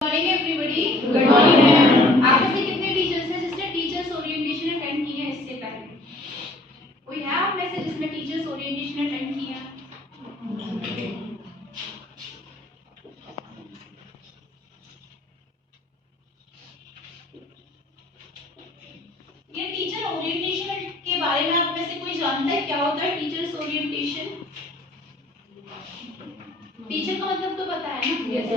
Morning everybody. Good morning. आप में से कितने टीचर्स हैं जिसने टीचर्स ओरिएंटेशन अटेंड किया है इससे पहले? कोई है आप में से जिसने टीचर्स ओरिएंटेशन अटेंड किया? ये टीचर ओरिएंटेशन के बारे में आप में से कोई जानता है क्या होता है टीचर्स ओरिएंटेशन? टीचर का मतलब तो पता है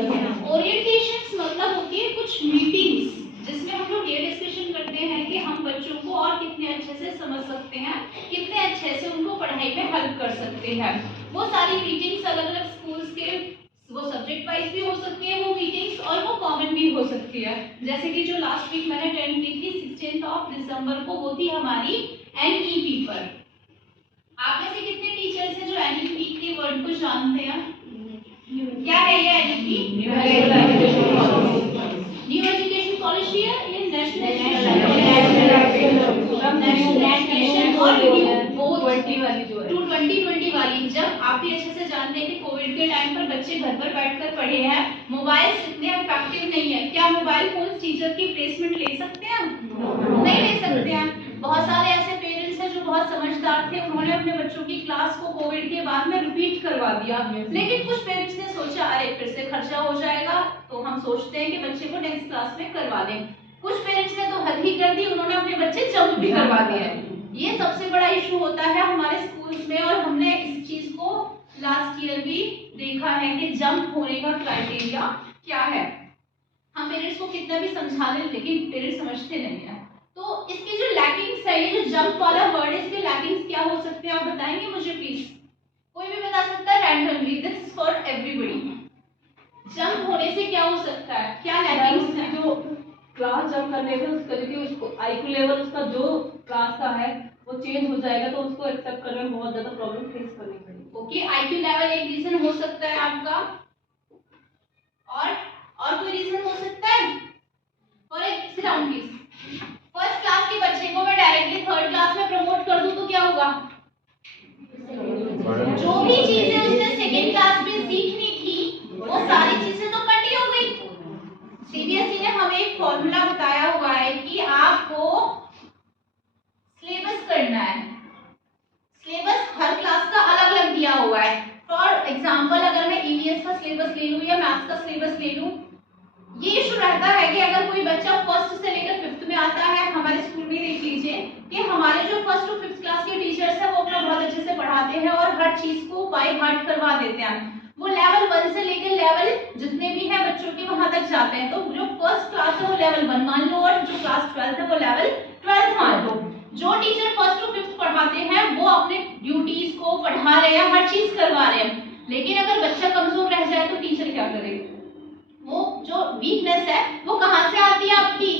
ना। ओरिएंटेशन मतलब होती है कुछ मीटिंग्स जिसमें हम लोग ये डिस्कशन करते हैं कि हम बच्चों को और कितने अच्छे से समझ सकते हैं, कितने अच्छे से उनको पढ़ाई में हेल्प कर सकते हैं। वो सारी मीटिंग्स अलग अलग स्कूल्स के वो सब्जेक्ट वाइज भी हो सकती है वो मीटिंग्स, और वो कॉमन भी हो सकती है। जैसे कि जो लास्ट वीक मैंने अटेंड की थी 16 दिसंबर को, वो थी हमारी एनईपी पर। आप में से कितने टीचर्स हैं जो एनईपी के वर्ड को जानते हैं? क्या है ये एनईपी? न्यू एजुकेशन पॉलिसी है, ये नेशनल एजुकेशन और 2020 वाली जो है 2020 वाली। जब आप भी अच्छे से जानते हैं कि कोविड के टाइम पर बच्चे घर पर बैठकर पढ़े हैं, मोबाइल इतने इफेक्टिव नहीं है। क्या मोबाइल फोन टीचर की प्लेसमेंट ले सकते हैं? नहीं ले सकते हैं। बहुत सारे ऐसे पेरेंट्स हैं जो बहुत समझदार थे, उन्होंने अपने बच्चों की क्लास को कोविड के बाद में रिपीट करवा दिया। लेकिन कुछ पेरेंट्स ने सोचा अरे फिर से खर्चा हो जाएगा, तो हम सोचते हैं कि बच्चे को नेक्स्ट क्लास में करवा दें। कुछ पेरेंट्स ने तो हद ही कर दी, उन्होंने अपने बच्चे जंप भी करवा दिए। ये सबसे बड़ा इशू होता है हमारे स्कूल्स में, और हमने इस चीज को लास्ट ईयर भी देखा है कि जंप होने का क्राइटेरिया क्या है। हम पेरेंट्स को कितना भी समझा लें लेकिन पेरेंट्स समझते नहीं है। तो इसकी जो लैकिंग्स है, ये जो जंप वाला वर्ड है, इसके लैकिंग्स क्या हो सकते हैं आप बताएंगे मुझे प्लीज? कोई भी बता सकता है randomly? This is for everybody. Jump होने से क्या हो सकता है, क्या लैकिंग्स है? जो क्लास जंप करने से उसका देखिए उसको आईक्यू लेवल उसका जो क्लास का है वो चेंज हो जाएगा, तो उसको एक्सेप्ट करने में बहुत ज्यादा प्रॉब्लम फेस करनी पड़ेगी। ओके, आईक्यू लेवल एक रीजन हो सकता है आपका, और कोई रीजन हो सकता है? फॉर एग्जाम्पल फर्स्ट क्लास के बच्चे को मैं डायरेक्टली थर्ड क्लास में प्रमोट कर दूं तो क्या होगा? जो भी चीजें उसने सेकंड क्लास में सीखनी थी वो सारी चीजें तो कट ही हो गई। सीबीएसई ने हमें एक फॉर्मूला बताया हुआ है कि आपको सिलेबस करना है। सिलेबस हर क्लास का अलग अलग दिया हुआ है। फॉर एग्जांपल अगर मैं ईवीएस का सिलेबस ले लूं या मैथ्स का सिलेबस ले लूं, ये इशू रहता है कि अगर कोई बच्चा फर्स्ट से लेकर फिफ्थ में आता है, हमारे स्कूल में देख लीजिए कि हमारे जो फर्स्ट टू फिफ्थ क्लास के टीचर्स हैं वो अपना बहुत अच्छे से पढ़ाते हैं और हर चीज को बाय हार्ट करवा देते हैं। वो लेवल 1 से लेकर लेवल जितने भी हैं बच्चों के वहां तक जाते हैं। तो जो फर्स्ट क्लास है वो लेवल 1 मान लो, और जो क्लास 12 है वो लेवल 12 मान लो। जो टीचर फर्स्ट टू फिफ्थ पढ़ाते हैं वो अपने ड्यूटीज को पढ़ा रहे हैं, हर चीज करवा रहे हैं। लेकिन अगर बच्चा कमजोर रह जाए तो टीचर क्या करे? वो जो वीकनेस है वो कहां से आती है आपकी?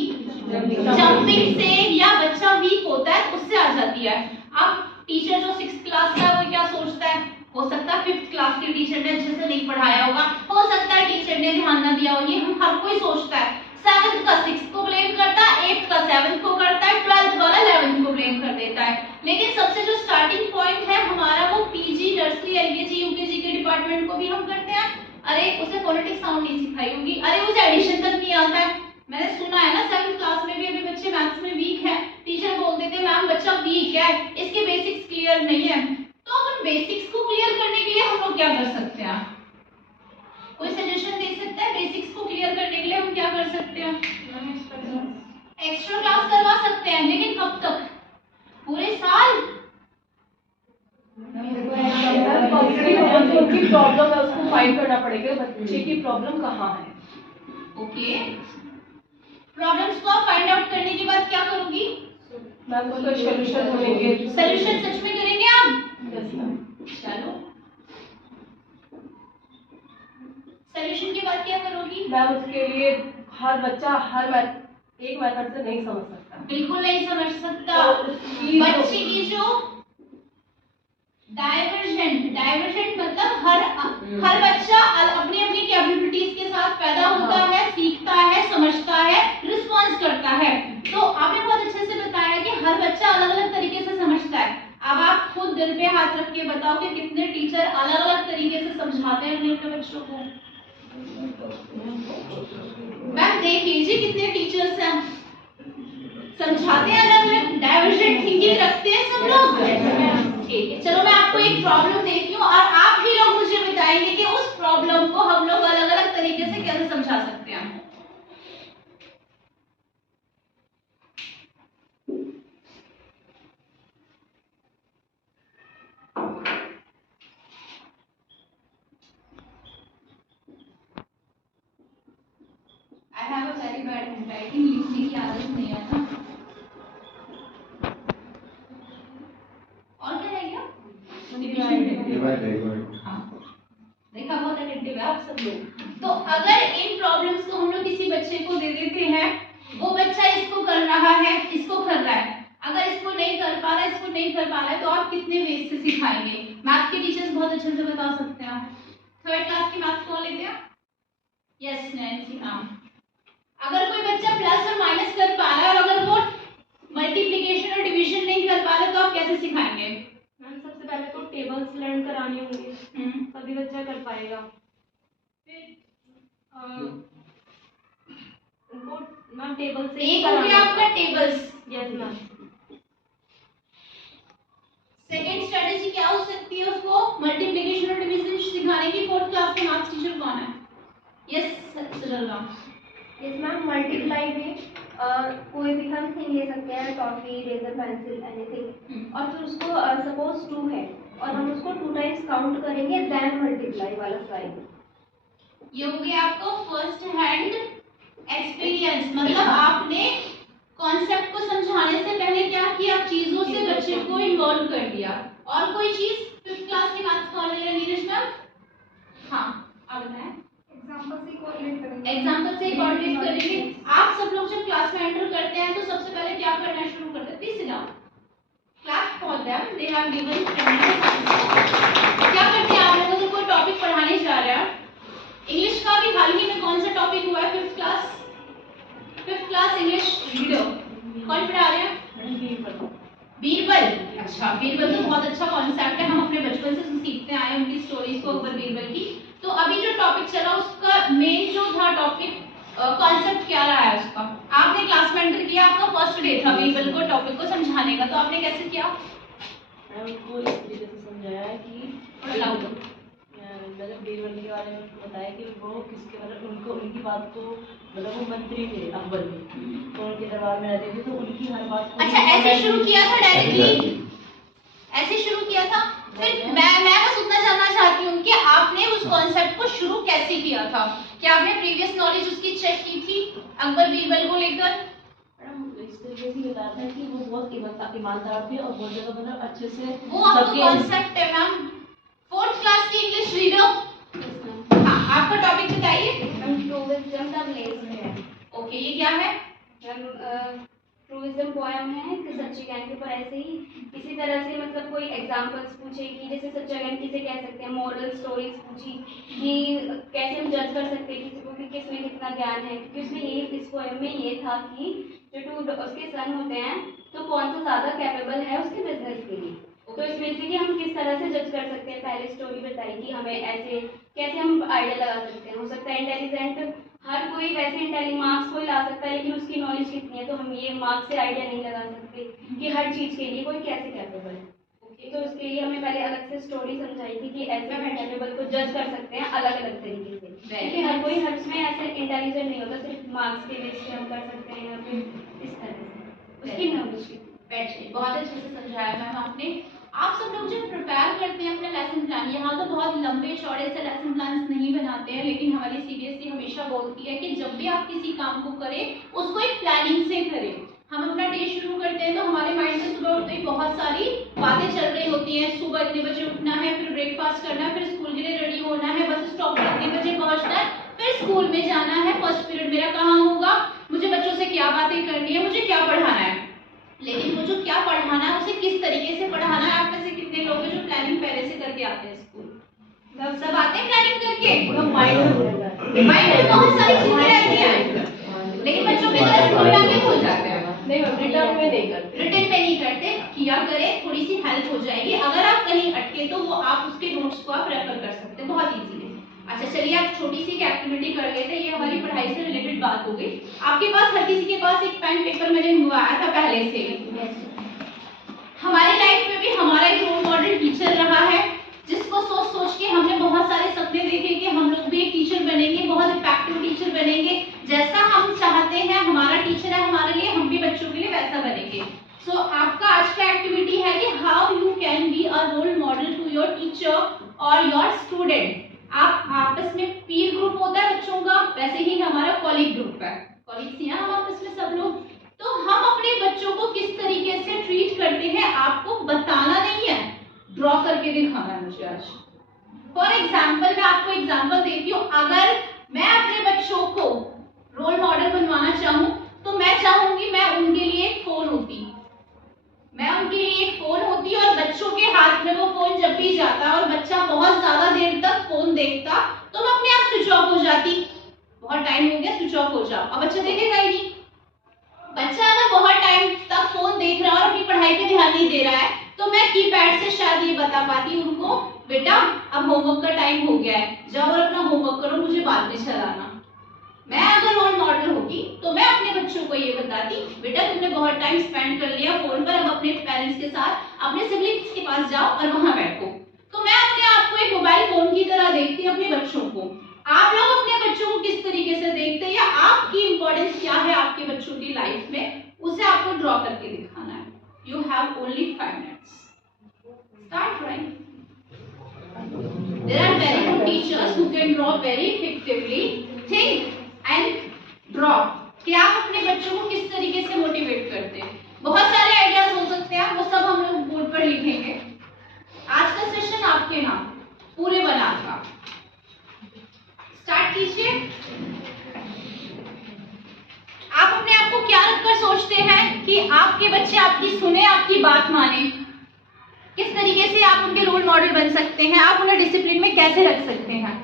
जंपिंग से, या बच्चा वीक होता है उससे आ जाती है। अब टीचर जो 6th क्लास का है वो क्या सोचता है? हो सकता है 5th क्लास के टीचर ने अच्छे से नहीं पढ़ाया होगा, हो सकता है टीचर ने ध्यान ना दिया हो, ये हम हर कोई सोचता है। 7th का 6th को ब्लेम करता है, 8th का 7th को करता है, 12th वाला 11th को ब्लेम कर देता है। लेकिन सबसे जो स्टार्टिंग पॉइंट है हमारा वो पीजी, नर्सरी, एलकेजी, यूकेजी के डिपार्टमेंट को भी हम करते हैं। अरे उसे फोनेटिक साउंड नहीं सिखाई होगी, अरे उसे एडिशन तक नहीं आता है। मैंने सुना है ना 7th क्लास में भी अभी बच्चे मैथ्स में वीक है, टीचर बोल देते हैं मैम बच्चा वीक है, इसके बेसिक्स क्लियर नहीं है। तो अब बेसिक्स को क्लियर करने के लिए हम लोग क्या कर सकते हैं? कोई सजेशन दे सकता है? बेसिक्स को क्लियर करने के लिए हम क्या कर सकते हैं? एक्स्ट्रा क्लास करवा सकते हैं, लेकिन कब तक? पूरे साल? उनकी प्रॉब्लम है उसको फाइंड करना पड़ेगा, बच्चे की प्रॉब्लम कहाँ है। ओके, प्रॉब्लम्स को फाइंड आउट करने के बाद क्या करोगी? मैम उसको सॉल्यूशन करेंगे। सॉल्यूशन सच में करेंगे आप? Yes ma'am. चलो, सॉल्यूशन के बाद क्या करोगी? मैम उसके लिए हर बच्चा एक मेथड से नहीं समझ सकता, बिल्कुल नहीं समझ सकता। बच्चे की जो डाइवर्जेंट मतलब हर बच्चा अपनी अपनी कैपेबिलिटीज के साथ पैदा होता है, सीखता है, समझता है, रिस्पॉन्स करता है। तो आपने बहुत अच्छे से बताया कि हर बच्चा अलग अलग तरीके से समझता है। अब आप खुद दिल पे हाथ रख के बताओ कि कितने टीचर अलग अलग तरीके से समझाते हैं अपने बच्चों को? कितने टीचर्स हैं, समझाते हैं अलग अलग, डाइवर्जेंट थिंकिंग रखते हैं सब लोग। ठीक है, चलो मैं आपको एक प्रॉब्लम देती हूँ और आप ही लोग मुझे बताएंगे कि उस प्रॉब्लम को हम लोग अलग अलग तरीके से कैसे समझा सकते हैं। I have a very bad handwriting, लिखने की आदत नहीं है ना। और क्या रह गया? देखा, बहुत अटेंटिव है आप सब लोग। तो अगर इन प्रॉब्लम्स को हम लोग किसी बच्चे को दे देते हैं, वो बच्चा इसको कर रहा है, इसको कर रहा है, अगर इसको नहीं कर पा रहा है, इसको नहीं कर पा रहा है, तो आप कितने वेज से सिखाएंगे? मैथ के टीचर्स बहुत अच्छे से बता सकते हैं। थर्ड क्लास की मैथ कौन लेते हैं? Yes, Nancy ma'am. अगर कोई बच्चा प्लस और माइनस कर पा रहा है और अगर वो मल्टीप्लिकेशन और डिवीजन नहीं कर पा रहा, तो आप कैसे सिखाएंगे? मैम सबसे पहले तो टेबल्स लर्न करानी होंगी, तभी बच्चा कर पाएगा। फिर उनको मैम टेबल से एक हो गया आपका tables. Yes ma'am. Second strategy क्या हो सकती है उसको मल्टीप्लिकेशन और डिवीजन सिखाने की? फोर्थ क्लास के मैथ्स टीचर कौन है? यस सजल। यस मैम, मल्टीप्लाई में कोई भी हम थिंग ले सकते हैं, टॉफी, रेजर, पेंसिल, एनीथिंग, और फिर उसको सपोज 2 है और हम उसको 2 टाइम्स काउंट करेंगे, देन मल्टीप्लाई वाला साइन। ये हो गया आपको फर्स्ट हैंड एक्सपीरियंस, मतलब आपने कॉन्सेप्ट को समझाने से पहले क्या किया, चीजों से बच्चे को इन्वॉल्व कर दिया। और कोई चीज फिफ्थ क्लास के मैथ्स कॉल ले नीरज मैम? हाँ, आप बताएं। एग्जांपल से कोरिलेट करेंगे। एग्जांपल से कोऑर्डिनेट करेंगे। आप सब लोग जब क्लास में एंटर करते हैं तो सबसे पहले क्या करना शुरू करते हैं? Please sit down, clap for them, they have given क्या करते हैं आप लोगों को? कोई टॉपिक पढ़ाने जा रहे हैं, इंग्लिश का भी हाल ही में कौन सा टॉपिक हुआ है? फिफ्थ क्लास इंग्लिश रीडर कौन पढ़ा रहे हैं? बीरबल। अच्छा, बीरबल तो बहुत अच्छा कॉन्सेप्ट है, हम अपने बचपन से सीखते आए उनकी स्टोरीज को, अकबर बीरबल की। तो अभी जो टॉपिक चला उसका मेन जो था टॉपिक, कॉन्सेप्ट क्या रहा है उसका? आपने क्लास में एंटर किया, आपका फर्स्ट डे था बीरबल को टॉपिक को समझाने का, तो आपने कैसे किया? मैंने उनको इस तरीके से समझाया कि मतलब बीरबल के बारे में उनको बताया कि वो किसके, मतलब उनको उनकी बात को, मतलब वो मंत्री थे अकबर के, तो उनके दरबार में रहते थे, तो उनकी हर बात को। अच्छा, ऐसे शुरू किया था डायरेक्टली? ऐसे शुरू किया था? फिर मैं बस उतना जानना चाहती हूँ कि आपने उस कॉन्सेप्ट को शुरू कैसे किया था? क्या आपने प्रीवियस नॉलेज उसकी चेक की थी अकबर बीरबल को लेकर? इस तरीके से बताया था कि वो बहुत ईमानदार थे और बहुत ज्यादा मतलब अच्छे से वो आपका कॉन्सेप्ट है मैम। फोर्थ क्लास की इंग्लिश रीडर। हाँ, आपका टॉपिक बताइए। ट्रूविज्डम द ब्लेज्ड है। ओके, ये क्या है? ट्रूविज्डम पोएम है कि सच्चे ज्ञान के ऊपर। ऐसे ही इसी तरह से मतलब कोई एग्जांपल्स पूछेगी, जैसे सच्चा ज्ञान किसे कह सकते हैं, मॉरल स्टोरीज पूछी कि कैसे हम जज कर सकते हैं किसी को कि किसमें कितना ज्ञान है, क्योंकि उसमें ये इस पोएम में ये था कि जो उसके सन होते हैं तो कौन सा ज़्यादा कैपेबल है उसके बिजनेस के लिए। तो इसमें से कि हम किस तरह से जज कर सकते हैं, पहले स्टोरी बताई कि हमें ऐसे कैसे हम आइडिया लगा सकते हैं। हो सकता है इंटेलिजेंट हर कोई वैसे इंटेलिजेंट मार्क्स कोई ला सकता है, लेकिन उसकी नॉलेज कितनी है तो हम ये मार्क्स से आइडिया नहीं लगा सकते कि हर चीज़ के लिए कोई कैसे कैपेबल है। तो उसके लिए हमें पहले अलग से स्टोरी समझाई थी कि ऐसे हम कैपेबल को जज कर सकते हैं अलग अलग तरीके से, क्योंकि हर कोई हर उसमें ऐसे इंटेलिजेंट नहीं होता, सिर्फ मार्क्स के बेस पे हम कर सकते हैं या फिर इस तरह से उसकी नॉलेज की। बैठिए, बहुत अच्छे से समझाया मैम आपने। आप सब लोग जब प्रिपेयर करते हैं अपना लेसन प्लान, यहाँ तो बहुत लंबे चौड़े से लेसन प्लान्स नहीं बनाते हैं, लेकिन हमारी सीबीएसई हमेशा बोलती है कि जब भी आप किसी काम को करें उसको एक प्लानिंग से करें। हम अपना डे शुरू करते हैं तो हमारे माइंड में सुबह उठते ही बहुत सारी बातें चल रही होती हैं। सुबह इतने बजे उठना है, फिर ब्रेकफास्ट करना है, फिर स्कूल के लिए रेडी होना है, बस स्टॉप पर इतने बजे पहुंचना है, फिर स्कूल में जाना है, फर्स्ट पीरियड मेरा कहाँ होगा, मुझे बच्चों से क्या बातें करनी है, मुझे क्या पढ़ाना है। लेकिन वो जो क्या पढ़ाना है उसे किस तरीके से पढ़ाना है, आप में से कितने लोग हैं जो प्लानिंग पहले से करके आते हैं स्कूल? सब आते हैं प्लानिंग करके? माइंड में बहुत सारी चीजें रहती हैं, लेकिन बच्चों के तरह स्कूल आके भूल जाते हैं। नहीं, रिटर्न में नहीं करते। रिटर्न में नहीं करते, किया करें, थोड़ी सी हेल्प हो जाएगी। अगर आप कहीं अटके तो वो आप उसके नोट्स को आप रेफर कर सकते हैं, बहुत इजी है। अच्छा चलिए, आप छोटी सी एक्टिविटी कर लेते हैं, ये हमारी पढ़ाई से रिलेटेड बात हो गई। आपके पास हर किसी के पास एक पेन पेपर मैंने मंगवाया था पहले से। हमारी लाइफ में भी हमारा एक रोल मॉडल टीचर रहा है, जिसको सोच सोच के हमने बहुत सारे सपने देखे कि हम लोग भी एक टीचर बनेंगे, बहुत इफेक्टिव टीचर बनेंगे, जैसा हम चाहते हैं हमारा टीचर है हमारे लिए, हम भी बच्चों के लिए वैसा बनेंगे। सो आपका आज का एक्टिविटी है कि how you can be a role model to your teacher और योर स्टूडेंट। आप आपस में पीर ग्रुप होता है बच्चों का, वैसे ही हमारा कॉलीग ग्रुप है, कॉलीग्स हैं हम आपस में सब लोग। तो हम अपने बच्चों को किस तरीके से ट्रीट करते हैं आपको बताना नहीं है, ड्रॉ करके दिखाना है मुझे आज। फॉर एग्जाम्पल मैं आपको एग्जाम्पल देती हूँ, अगर मैं अपने बच्चों को रोल मॉडल बनवाना चाहूँ तो मैं चाहूंगी मैं उनके लिए एक फोन होती, और बच्चों के हाथ में वो फोन जब भी जाता और बच्चा बहुत ज्यादा देर तक फोन देखता तो मैं अपने आप स्विच ऑफ हो जाती, बहुत टाइम हो गया स्विच ऑफ हो जाओ, अब बच्चा देखेगा ही नहीं। बच्चा अगर बहुत टाइम तक फोन देख रहा है और अपनी पढ़ाई पे ध्यान नहीं दे रहा है तो मैं कीपैड से शायद ये बता पाती उनको, बेटा अब होमवर्क का टाइम हो गया है, जाओ और अपना होमवर्क करो, मुझे बाद में चलाना। मैं अगर रोल मॉडल होगी तो मैं अपने बच्चों को ये बताती, बेटा तुमने बहुत टाइम स्पेंड कर लिया फोन पर, अब अपने पेरेंट्स के साथ अपने सिबलिंग्स के पास जाओ और वहां बैठो। तो मैं अपने आप को एक मोबाइल फोन की तरह देखती हूँ अपने बच्चों को। आप लोग अपने बच्चों को किस तरीके से देखते हैं या आपकी इंपॉर्टेंस क्या है आपके बच्चों की लाइफ में, उसे आपको ड्रॉ करके दिखाना है। You have only 5 minutes. Start drawing. There are very good teachers who can draw very effectively. Think and draw कि आप अपने बच्चों को किस तरीके से मोटिवेट करते हैं। बहुत सारे आइडियाज हो सकते हैं, वो सब हम लोग बोर्ड पर लिखेंगे। आज का सेशन आपके नाम पूरे बना का स्टार्ट कीजिए। आप अपने आप को क्या रखकर सोचते हैं कि आपके बच्चे आपकी सुने, आपकी बात माने, किस तरीके से आप उनके रोल मॉडल बन सकते हैं, आप उन्हें डिसिप्लिन में कैसे रख सकते हैं।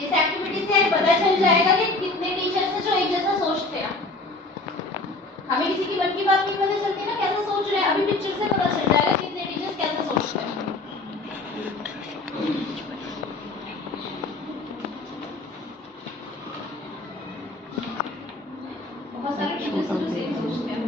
इस एक्टिविटी से पता चल जाएगा कि कितने टीचर्स हैं जो एक जैसा सोचते हैं। हमें किसी की मन की बात नहीं पता चलती ना, कैसा सोच रहे हैं, अभी पिक्चर से पता चल जाएगा कितने टीचर्स कैसा सोचते हैं। बहुत सारे टीचर्स जो सेम सोचते हैं।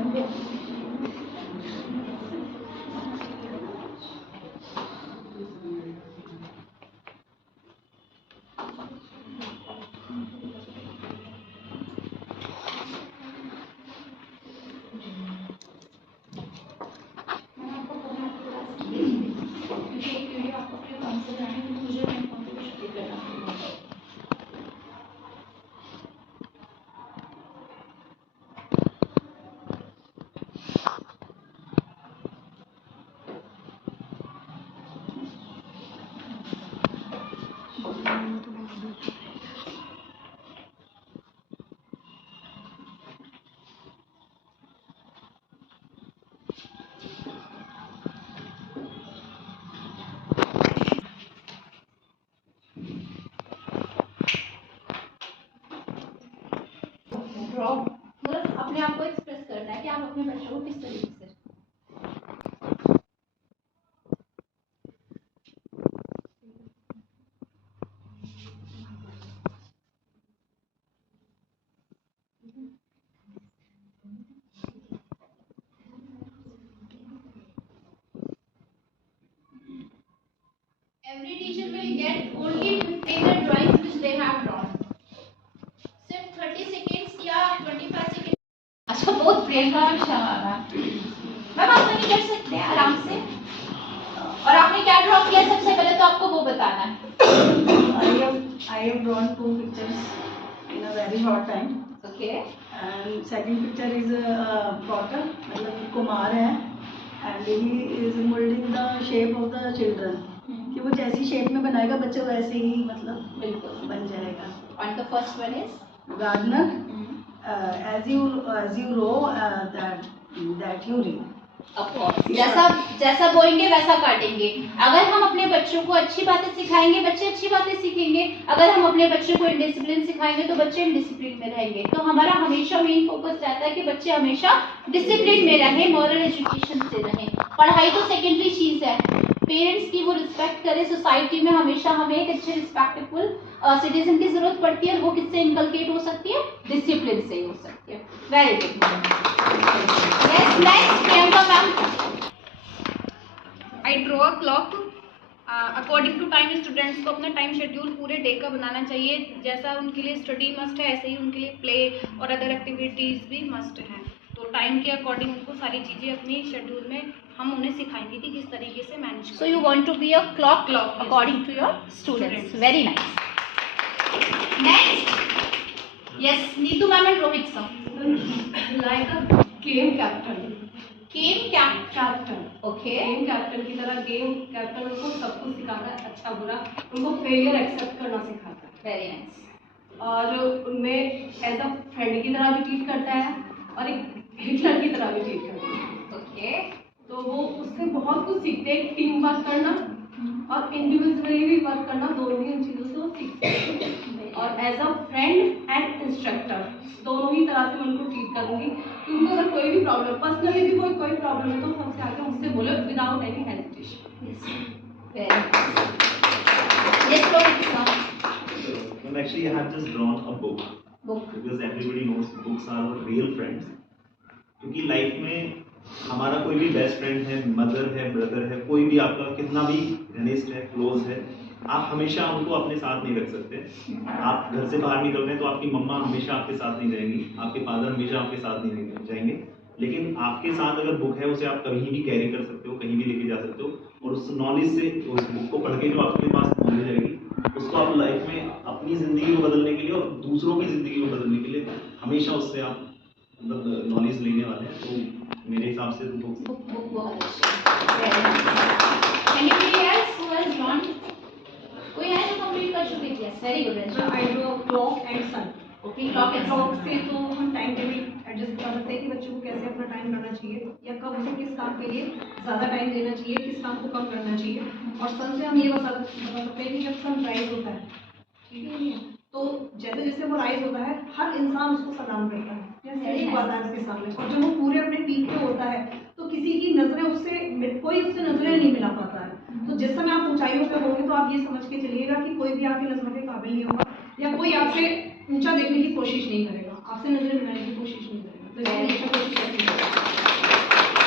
अपने आप को एक्सप्रेस करना है कि आप अपने बच्चों को किस तरीके से। Every teacher will get only 15 drawings which they have drawn. सिर्फ 30 seconds या 25 seconds। अच्छा बहुत प्रेम का इशारा मैम आप नहीं कर सकते हैं आराम से। और आपने क्या ड्रॉ किया सबसे पहले तो आपको वो बताना है। I have drawn 2 pictures in a very short time. Okay. And second picture is a potter, मतलब कुम्हार है, and he is molding the shape of the children. कि वो जैसी शेप में बनाएगा बच्चे वैसे ही मतलब बिल्कुल बन जाएगा। And the first one is Gardener. As you row that you read. जैसा बोएंगे वैसा काटेंगे। अगर हम अपने बच्चों को अच्छी बातें सिखाएंगे, बच्चे अच्छी बातें सीखेंगे। अगर हम अपने बच्चों को इनडिसिप्लिन सिखाएंगे तो बच्चे इनडिसिप्लिन में रहेंगे। तो हमारा हमेशा मेन फोकस रहता है कि बच्चे हमेशा डिसिप्लिन में रहें, मॉरल एजुकेशन से रहें। पढ़ाई तो सेकेंडरी चीज है, पेरेंट्स की वो रिस्पेक्ट करें। सोसाइटी में हमेशा हमें एक अच्छे रिस्पेक्टफुल सिटीजन की जरूरत पड़ती है, और वो किससे इनकलकेट हो सकती है? डिसिप्लिन से ही हो सकती है। Very good. Yes, next Priyanka ma'am. I draw a clock. According to time students को अपना टाइम शेड्यूल पूरे डे का बनाना चाहिए। जैसा उनके लिए स्टडी मस्ट है, ऐसे ही उनके लिए प्ले और अदर एक्टिविटीज़ भी मस्ट हैं। तो टाइम के अकॉर्डिंग उनको सारी चीज़ें अपनी शेड्यूल में हम उन्हें सिखाएंगे कि किस तरीके से manage. So you want to be a clock according to your students. Very nice. Next. Yes, Neetu ma'am and Rohit sir. Like a game captain. Game captain Okay. Game captain की तरह गेम कैप्टन उनको सब कुछ सिखाता है, अच्छा बुरा, उनको फेलियर एक्सेप्ट करना सिखाता है, Very nice. और उनमें एज अ फ्रेंड की तरह भी ट्रीट करता है और एक हिटलर की तरह भी ट्रीट करता है। Okay. तो वो उससे बहुत कुछ सीखते हैं, टीम वर्क करना और इंडिविजुअली भी वर्क करना, दोनों ही इन चीज़ों से वो सीखते हैं। और as a friend and instructor दोनों ही तरह से मैं उनको ट्रीट करूँगी, क्योंकि अगर कोई भी प्रॉब्लम, पर्सनली भी कोई प्रॉब्लम है तो सबसे आगे मुझसे बोलो without any hesitation. Yes. Very nice. Yes, Rohit sir. Actually, I have just drawn a book Book. because everybody knows books are our real friends. क्योंकि लाइफ में हमारा कोई भी बेस्ट फ्रेंड है, मदर है, ब्रदर है, कोई भी आपका कितना भी घनिष्ठ है, क्लोज है, आप हमेशा उनको अपने साथ नहीं रख सकते। आप घर से बाहर निकल रहे हैं तो आपकी मम्मा हमेशा आपके साथ नहीं रहेंगी, आपके फादर हमेशा आपके साथ नहीं जाएंगे, लेकिन आपके साथ अगर बुक है उसे आप कहीं भी कैरी कर सकते हो, कहीं भी लेके जा सकते हो, और उस नॉलेज से, उस बुक को पढ़ के जो आपके पास नॉलेज आएगी, उसको आप लाइफ में अपनी ज़िंदगी को बदलने के लिए और दूसरों की ज़िंदगी को बदलने के लिए हमेशा उससे आप मतलब नॉलेज लेने वाले हैं। तो मेरे हिसाब से Book बहुत अच्छी है। Very nice. Anybody else who has drawn? कोई है जो कंप्लीट कर चुके हैं? Yes, very good. Ranjana. I draw clock and sun. Okay, clock and clock sun. से तो हम टाइम टेबल एडजस्ट कर सकते हैं कि बच्चों को कैसे अपना टाइम करना चाहिए, या कब उसे किस काम के लिए ज़्यादा टाइम देना चाहिए, किस काम को कम करना चाहिए। और सन से हम ये बता सकते हैं कि जब सन राइज होता है, ठीक है, तो जैसे जैसे वो राइज होता है हर इंसान उसको सलाम करता है, जैसे वो आता है उसके सामने, और जब वो पूरे अपने पीक पे होता है तो किसी की नजरें उससे, कोई उससे नजरें नहीं मिला पाता है। तो जिस समय आप ऊंचाइयों पे होंगे तो आप ये समझ के चलिएगा कि कोई भी आपकी नजरों के काबिल नहीं होगा, या कोई आपसे ऊंचा देखने की कोशिश नहीं करेगा, आपसे नजरें मिलाने की कोशिश नहीं करेगा। तो इसलिए हमेशा कोशिश करनी चाहिए।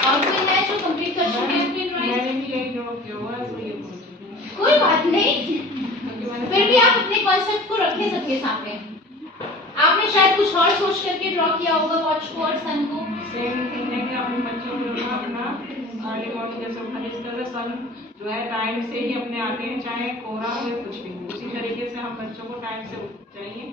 और कोई है जो कंप्लीट कर चुके हैं अपनी ड्राइंग? मैंने भी यही ड्रॉ किया हुआ है, तो ये बोल चुकी हूँ। कोई बात नहीं, क्योंकि मैंने फिर भी आप अपने कॉन्सेप्ट को रखें सबके सामने। आपने शायद कुछ और सोच करके ड्रॉ किया होगा वॉच को और सन को। सेम थिंग है कि अपने बच्चों को जो है अपना अर्ली मॉर्निंग जैसे उठा जिस तरह सन जो है टाइम से ही अपने आते हैं, चाहे कोहरा हो या कुछ भी, उसी तरीके से हम बच्चों को टाइम से उठना चाहिए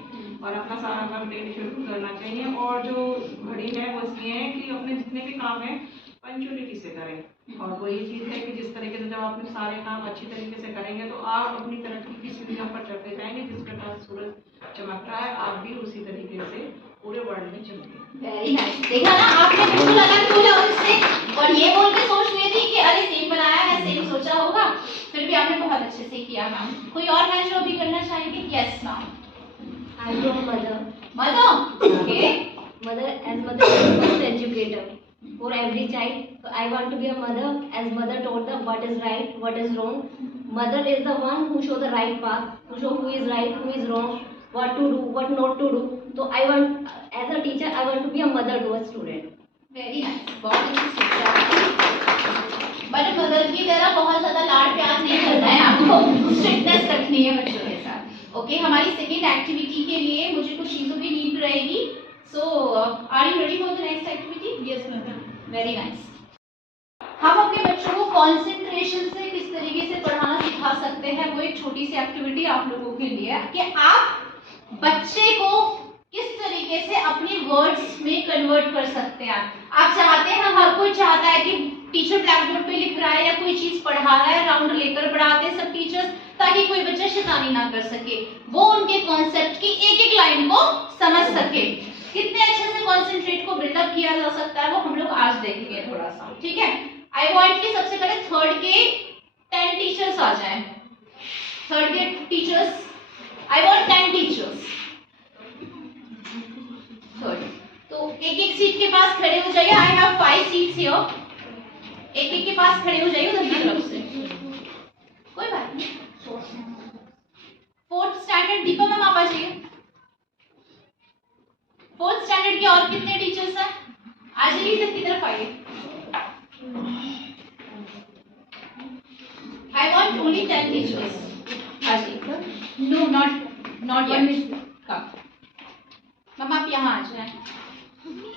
और अपना सारा काम डेली शुरू करना चाहिए। और जो घड़ी है वो इसलिए है कि अपने जितने भी काम हैं पंचुअलिटी से करें, और वो ये चीज़ है कि जिस तरीके से जब आप अपने सारे काम अच्छी तरीके से करेंगे तो आप अपनी तरक्की की सीढ़ियों पर चढ़ते जाएंगे। जिस प्रकार सूरज चमकता है आप भी उसी तरीके से पूरे वर्ल्ड में चमके। Very nice. देखा ना, आपने बिल्कुल अलग बोला उससे, और ये बोल के सोच रही थी कि अरे सेम बनाया है, सेम सोचा होगा, फिर भी आपने बहुत अच्छे से किया मैम। कोई और है जो अभी करना चाहेंगे? Yes ma'am. I draw mother. Mother, okay. Mother as mother is the first educator for every child. So I want to be a mother, as mother taught them what is right, what is wrong. Mother is the one who show the right path, who show who is right, who is wrong, what to do, what not to do. So I want, as a teacher, I want to be a mother to a student. Very nice, बहुत अच्छी सोचा। But mother की तरह बहुत ज्यादा लाड प्यार नहीं करना है आपको, स्ट्रिक्टनेस रखनी है बच्चों के साथ। ओके, हमारी सेकेंड एक्टिविटी के लिए मुझे कुछ चीजों की नीड रहेगी। So are you ready for the next activity? Yes ma'am. Very nice. हम अपने बच्चों को कंसंट्रेशन से किस तरीके से पढ़ाना सिखा सकते हैं, वो एक छोटी सी एक्टिविटी आप लोगों के लिए है कि आप बच्चे को किस तरीके से अपने वर्ड्स में कन्वर्ट कर सकते हैं। आप चाहते हैं, हर कोई चाहता है कि टीचर ब्लैक बोर्ड पे लिख रहा है या कोई चीज पढ़ा रहा है, राउंड लेकर पढ़ाते हैं सब टीचर्स, ताकि कोई बच्चा शैतानी ना कर सके, वो उनके कॉन्सेप्ट की एक एक लाइन को समझ सके। कितने अच्छे से कॉन्सेंट्रेट को बिल्डअप किया जा सकता है वो हम लोग आज देखेंगे थोड़ा सा, ठीक है। आई वांट कि सबसे पहले थर्ड के 10 टीचर्स आ जाएं। थर्ड के teachers, I want 10 teachers. Third, तो एक एक सीट के पास खड़े हो जाइए। I have 5 seats here. एक एक के पास खड़े हो जाइए उधर की तरफ से, कोई बात नहीं। 4th स्टैंडर्ड दीपा मैम आप आ जाइए। 4th स्टैंडर्ड के और कितने टीचर्स हैं? आ जाइए इधर की तरफ आइए। I want only 10 teachers. आ जाइए। No not yet. मैम आप यहाँ आ जाए।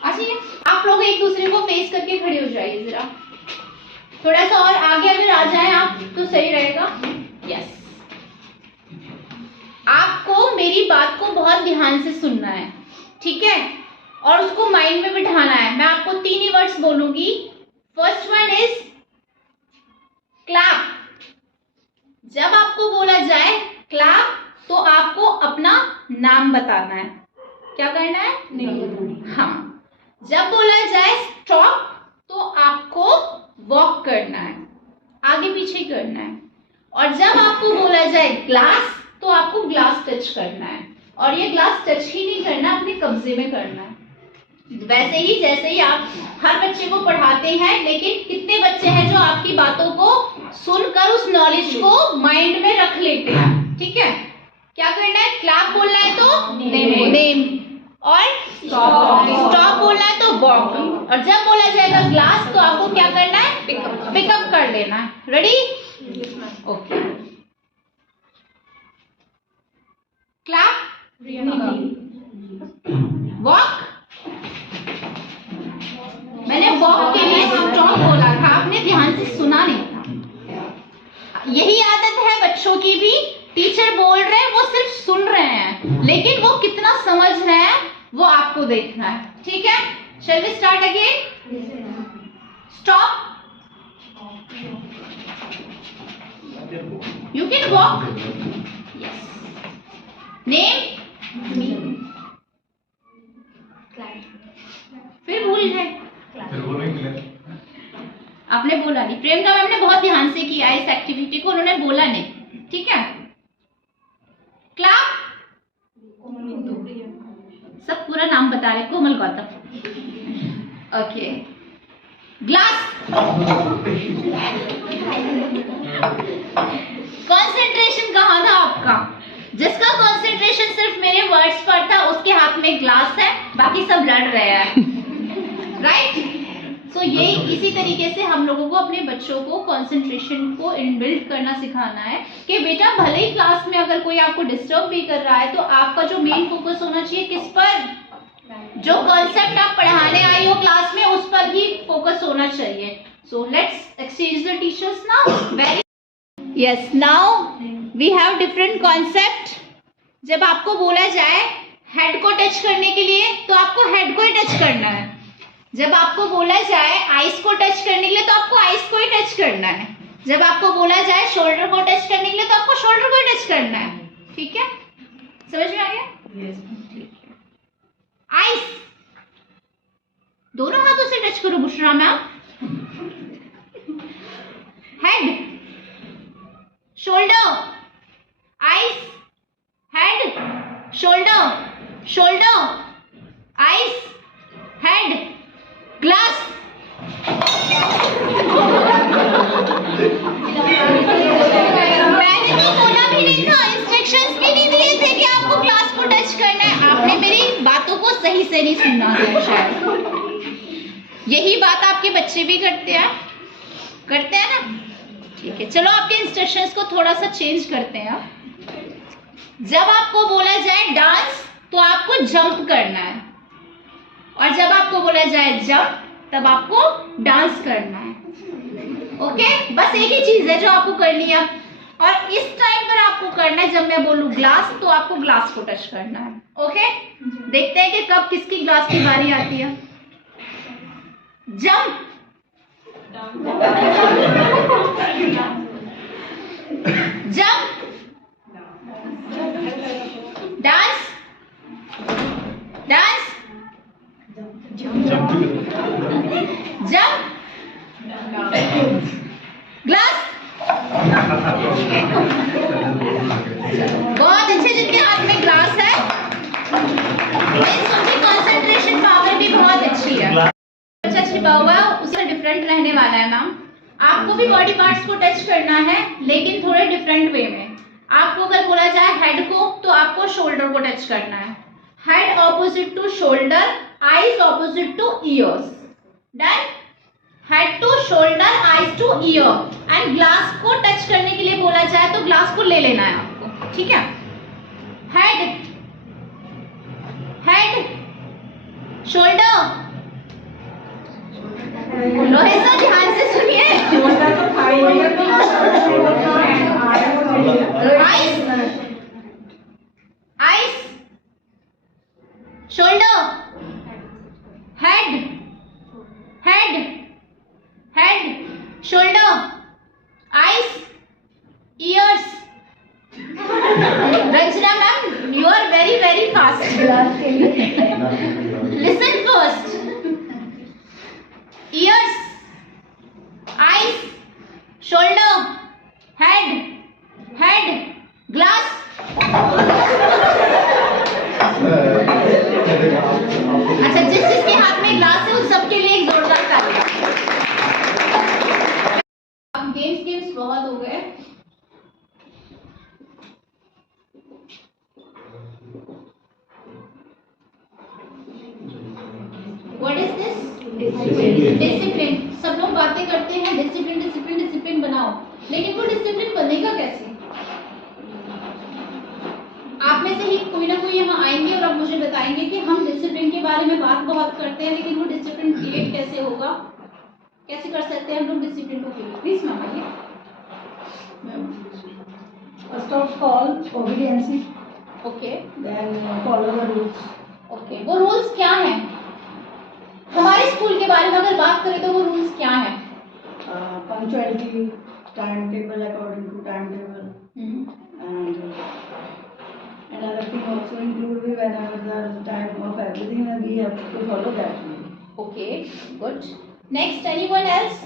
आ जाइए। आप लोग एक दूसरे को फेस करके खड़े हो जाइए जरा, थोड़ा सा और आगे अगर आ जाए आप तो सही रहेगा। यस, आपको मेरी बात को बहुत ध्यान से सुनना है, ठीक है, और उसको माइंड में बिठाना है। मैं आपको 3 ही वर्ड्स बोलूंगी। First one is clap. जब आपको बोला जाए क्लैप तो आपको अपना नाम बताना है। क्या करना है? हाँ। जब बोला जाए स्टॉप तो आपको वॉक करना है, आगे पीछे करना है। और जब आपको बोला जाए ग्लास तो आपको ग्लास टच करना है, और ये ग्लास टच ही नहीं करना, अपने कब्जे में करना है। वैसे ही जैसे ही आप हर बच्चे को पढ़ाते हैं, लेकिन कितने बच्चे हैं जो आपकी बातों को सुनकर उस नॉलेज को माइंड में रख लेते हैं, ठीक है। क्या करना है? क्लैप बोलना है तो नेम, और स्टॉप बोलना है तो वॉक, और जब बोला जाएगा ग्लास तो आपको क्या करना है? पिकअप कर लेना है। रेडी? ओके। Clap, walk. मैंने वॉक के लिए स्टॉप बोला था, आपने ध्यान से सुना नहीं था। यही आदत है बच्चों की भी, टीचर बोल रहे हैं वो सिर्फ सुन रहे हैं, लेकिन वो कितना समझ रहे हैं वो आपको देखना है, ठीक है। Shall we start again? Stop, you can walk. Yes. Name, फिर भूल गए, आपने बोला नहीं। प्रियंका मैम ने बहुत ध्यान से किया इस एक्टिविटी को, उन्होंने बोला नहीं, ठीक है। क्लैप, सब पूरा नाम बता रहे, कोमल गौतम। ओके। ग्लास, कंसंट्रेशन कहाँ था आपका? जिसका कंसंट्रेशन सिर्फ मेरे वर्ड्स पर था उसके हाथ में ग्लास है, बाकी सब लड़ रहे हैं, राइट। सो ये इसी तरीके से हम लोगों को अपने बच्चों को कंसंट्रेशन को इनबिल्ड करना सिखाना है कि बेटा भले ही क्लास में अगर कोई आपको डिस्टर्ब भी कर रहा है तो आपका जो मेन फोकस होना चाहिए किस पर? जो कॉन्सेप्ट आप पढ़ाने आई हो क्लास में उस पर ही फोकस होना चाहिए। So let's exchange the teachers now. Very yes, now we have different concept. जब आपको बोला जाए हेड को टच करने के लिए तो आपको हेड को ही टच करना है। जब आपको बोला जाए आइस को टच करने के लिए तो आपको आइस को ही टच करना है। जब आपको बोला जाए शोल्डर को टच करने के लिए तो आपको शोल्डर को ही टच करना है, ठीक है। समझ में आ गया? यस। आइस, दोनों हाथों से टच करो Bushra ma'am. Head, shoulder, ice, head, shoulder, shoulder, ice, head, glass. मैंने तो बोला भी नहीं था, इंस्ट्रक्शंस भी नहीं दिए थे कि आपको ग्लास को टच करना है। आपने मेरी बातों को सही से नहीं सुना था शायद। यही बात आपके बच्चे भी करते हैं ना? ठीक है, चलो आपके इंस्ट्रक्शंस को थोड़ा सा चेंज करते हैं। जब आपको बोला जाए डांस तो आपको जंप करना है, और जब आपको बोला जाए जंप तब आपको डांस करना है। ओके, बस एक ही चीज है जो आपको करनी है, और इस टाइम पर आपको करना है जब मैं बोलूं ग्लास तो आपको ग्लास को टच करना है। ओके, देखते हैं कि कब किसकी ग्लास की बारी आती है। Jump, jump, dance, dance, glass. बहुत अच्छे, जिनके हाथ में ग्लास है उनकी कंसंट्रेशन पावर भी बहुत अच्छी है। बच्चा छिपा हुआ है, उससे डिफरेंट रहने वाला है मैम। आपको भी बॉडी पार्ट्स को टच करना है, लेकिन थोड़े डिफरेंट वे में। आपको अगर बोला जाए हेड को, तो आपको शोल्डर को टच करना है। Head opposite to shoulder, eyes opposite to ears. Done? Head to shoulder, eyes to ear. And glass को टच करने के लिए बोला जाए तो ग्लास को ले लेना है आपको, ठीक है? Head, head, shoulder. Rohit sir ध्यान से सुनिए। Eyes, eyes, shoulder, head, head, head, shoulder, eyes, ears. Ranjana ma'am, you are very very fast. Listen first. ears, eyes, shoulder, head, head, glass. अच्छा, जिस जिसके हाथ में ग्लास है उन सबके लिए एक जोरदार तालियां। अब गेम्स बहुत हो गए। What is this? डिसिप्लिन। सब लोग बातें करते हैं डिसिप्लिन डिसिप्लिन डिसिप्लिन बनाओ, लेकिन वो डिसिप्लिन बनेगा कैसे? आप में से ही कोई ना कोई यहाँ आएंगे और आप मुझे बताएंगे कि हम डिसिप्लिन के बारे में बात बहुत करते हैं, लेकिन वो डिसिप्लिन क्रिएट कैसे होगा, कैसे कर सकते हैं हम लोग डिसिप्लिन को क्रिएट? प्लीज मैम आइए। First of all obedience, okay, then follow the rules. Okay, वो रूल्स क्या हैं? हमारे स्कूल के बारे में अगर बात करें तो वो रूल्स क्या हैं? Punctuality, time table according to time table, and another thing also include whenever the time of everything we have to follow that. Okay, good. Next, anyone else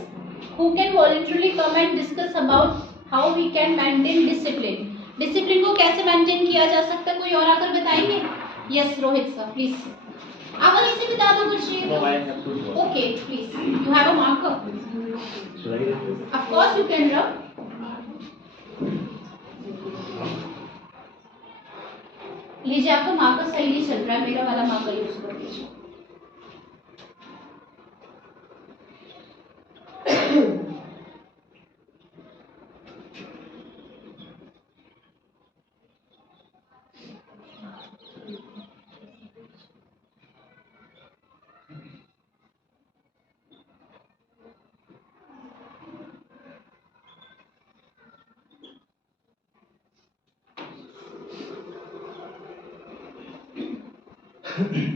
who can voluntarily come and discuss about how we can maintain discipline? Discipline को कैसे maintain किया जा सकता है? कोई और आकर बताएंगे? Yes, Rohit sir, please. आप अगर इसे बता दो कुछ चाहिए। Okay, please. You have a marker? Should I get this? Of course you can rub. लीजिए, आपका मार्कर सही नहीं चल रहा है, मेरा वाला मार्कर यूज कर लीजिए।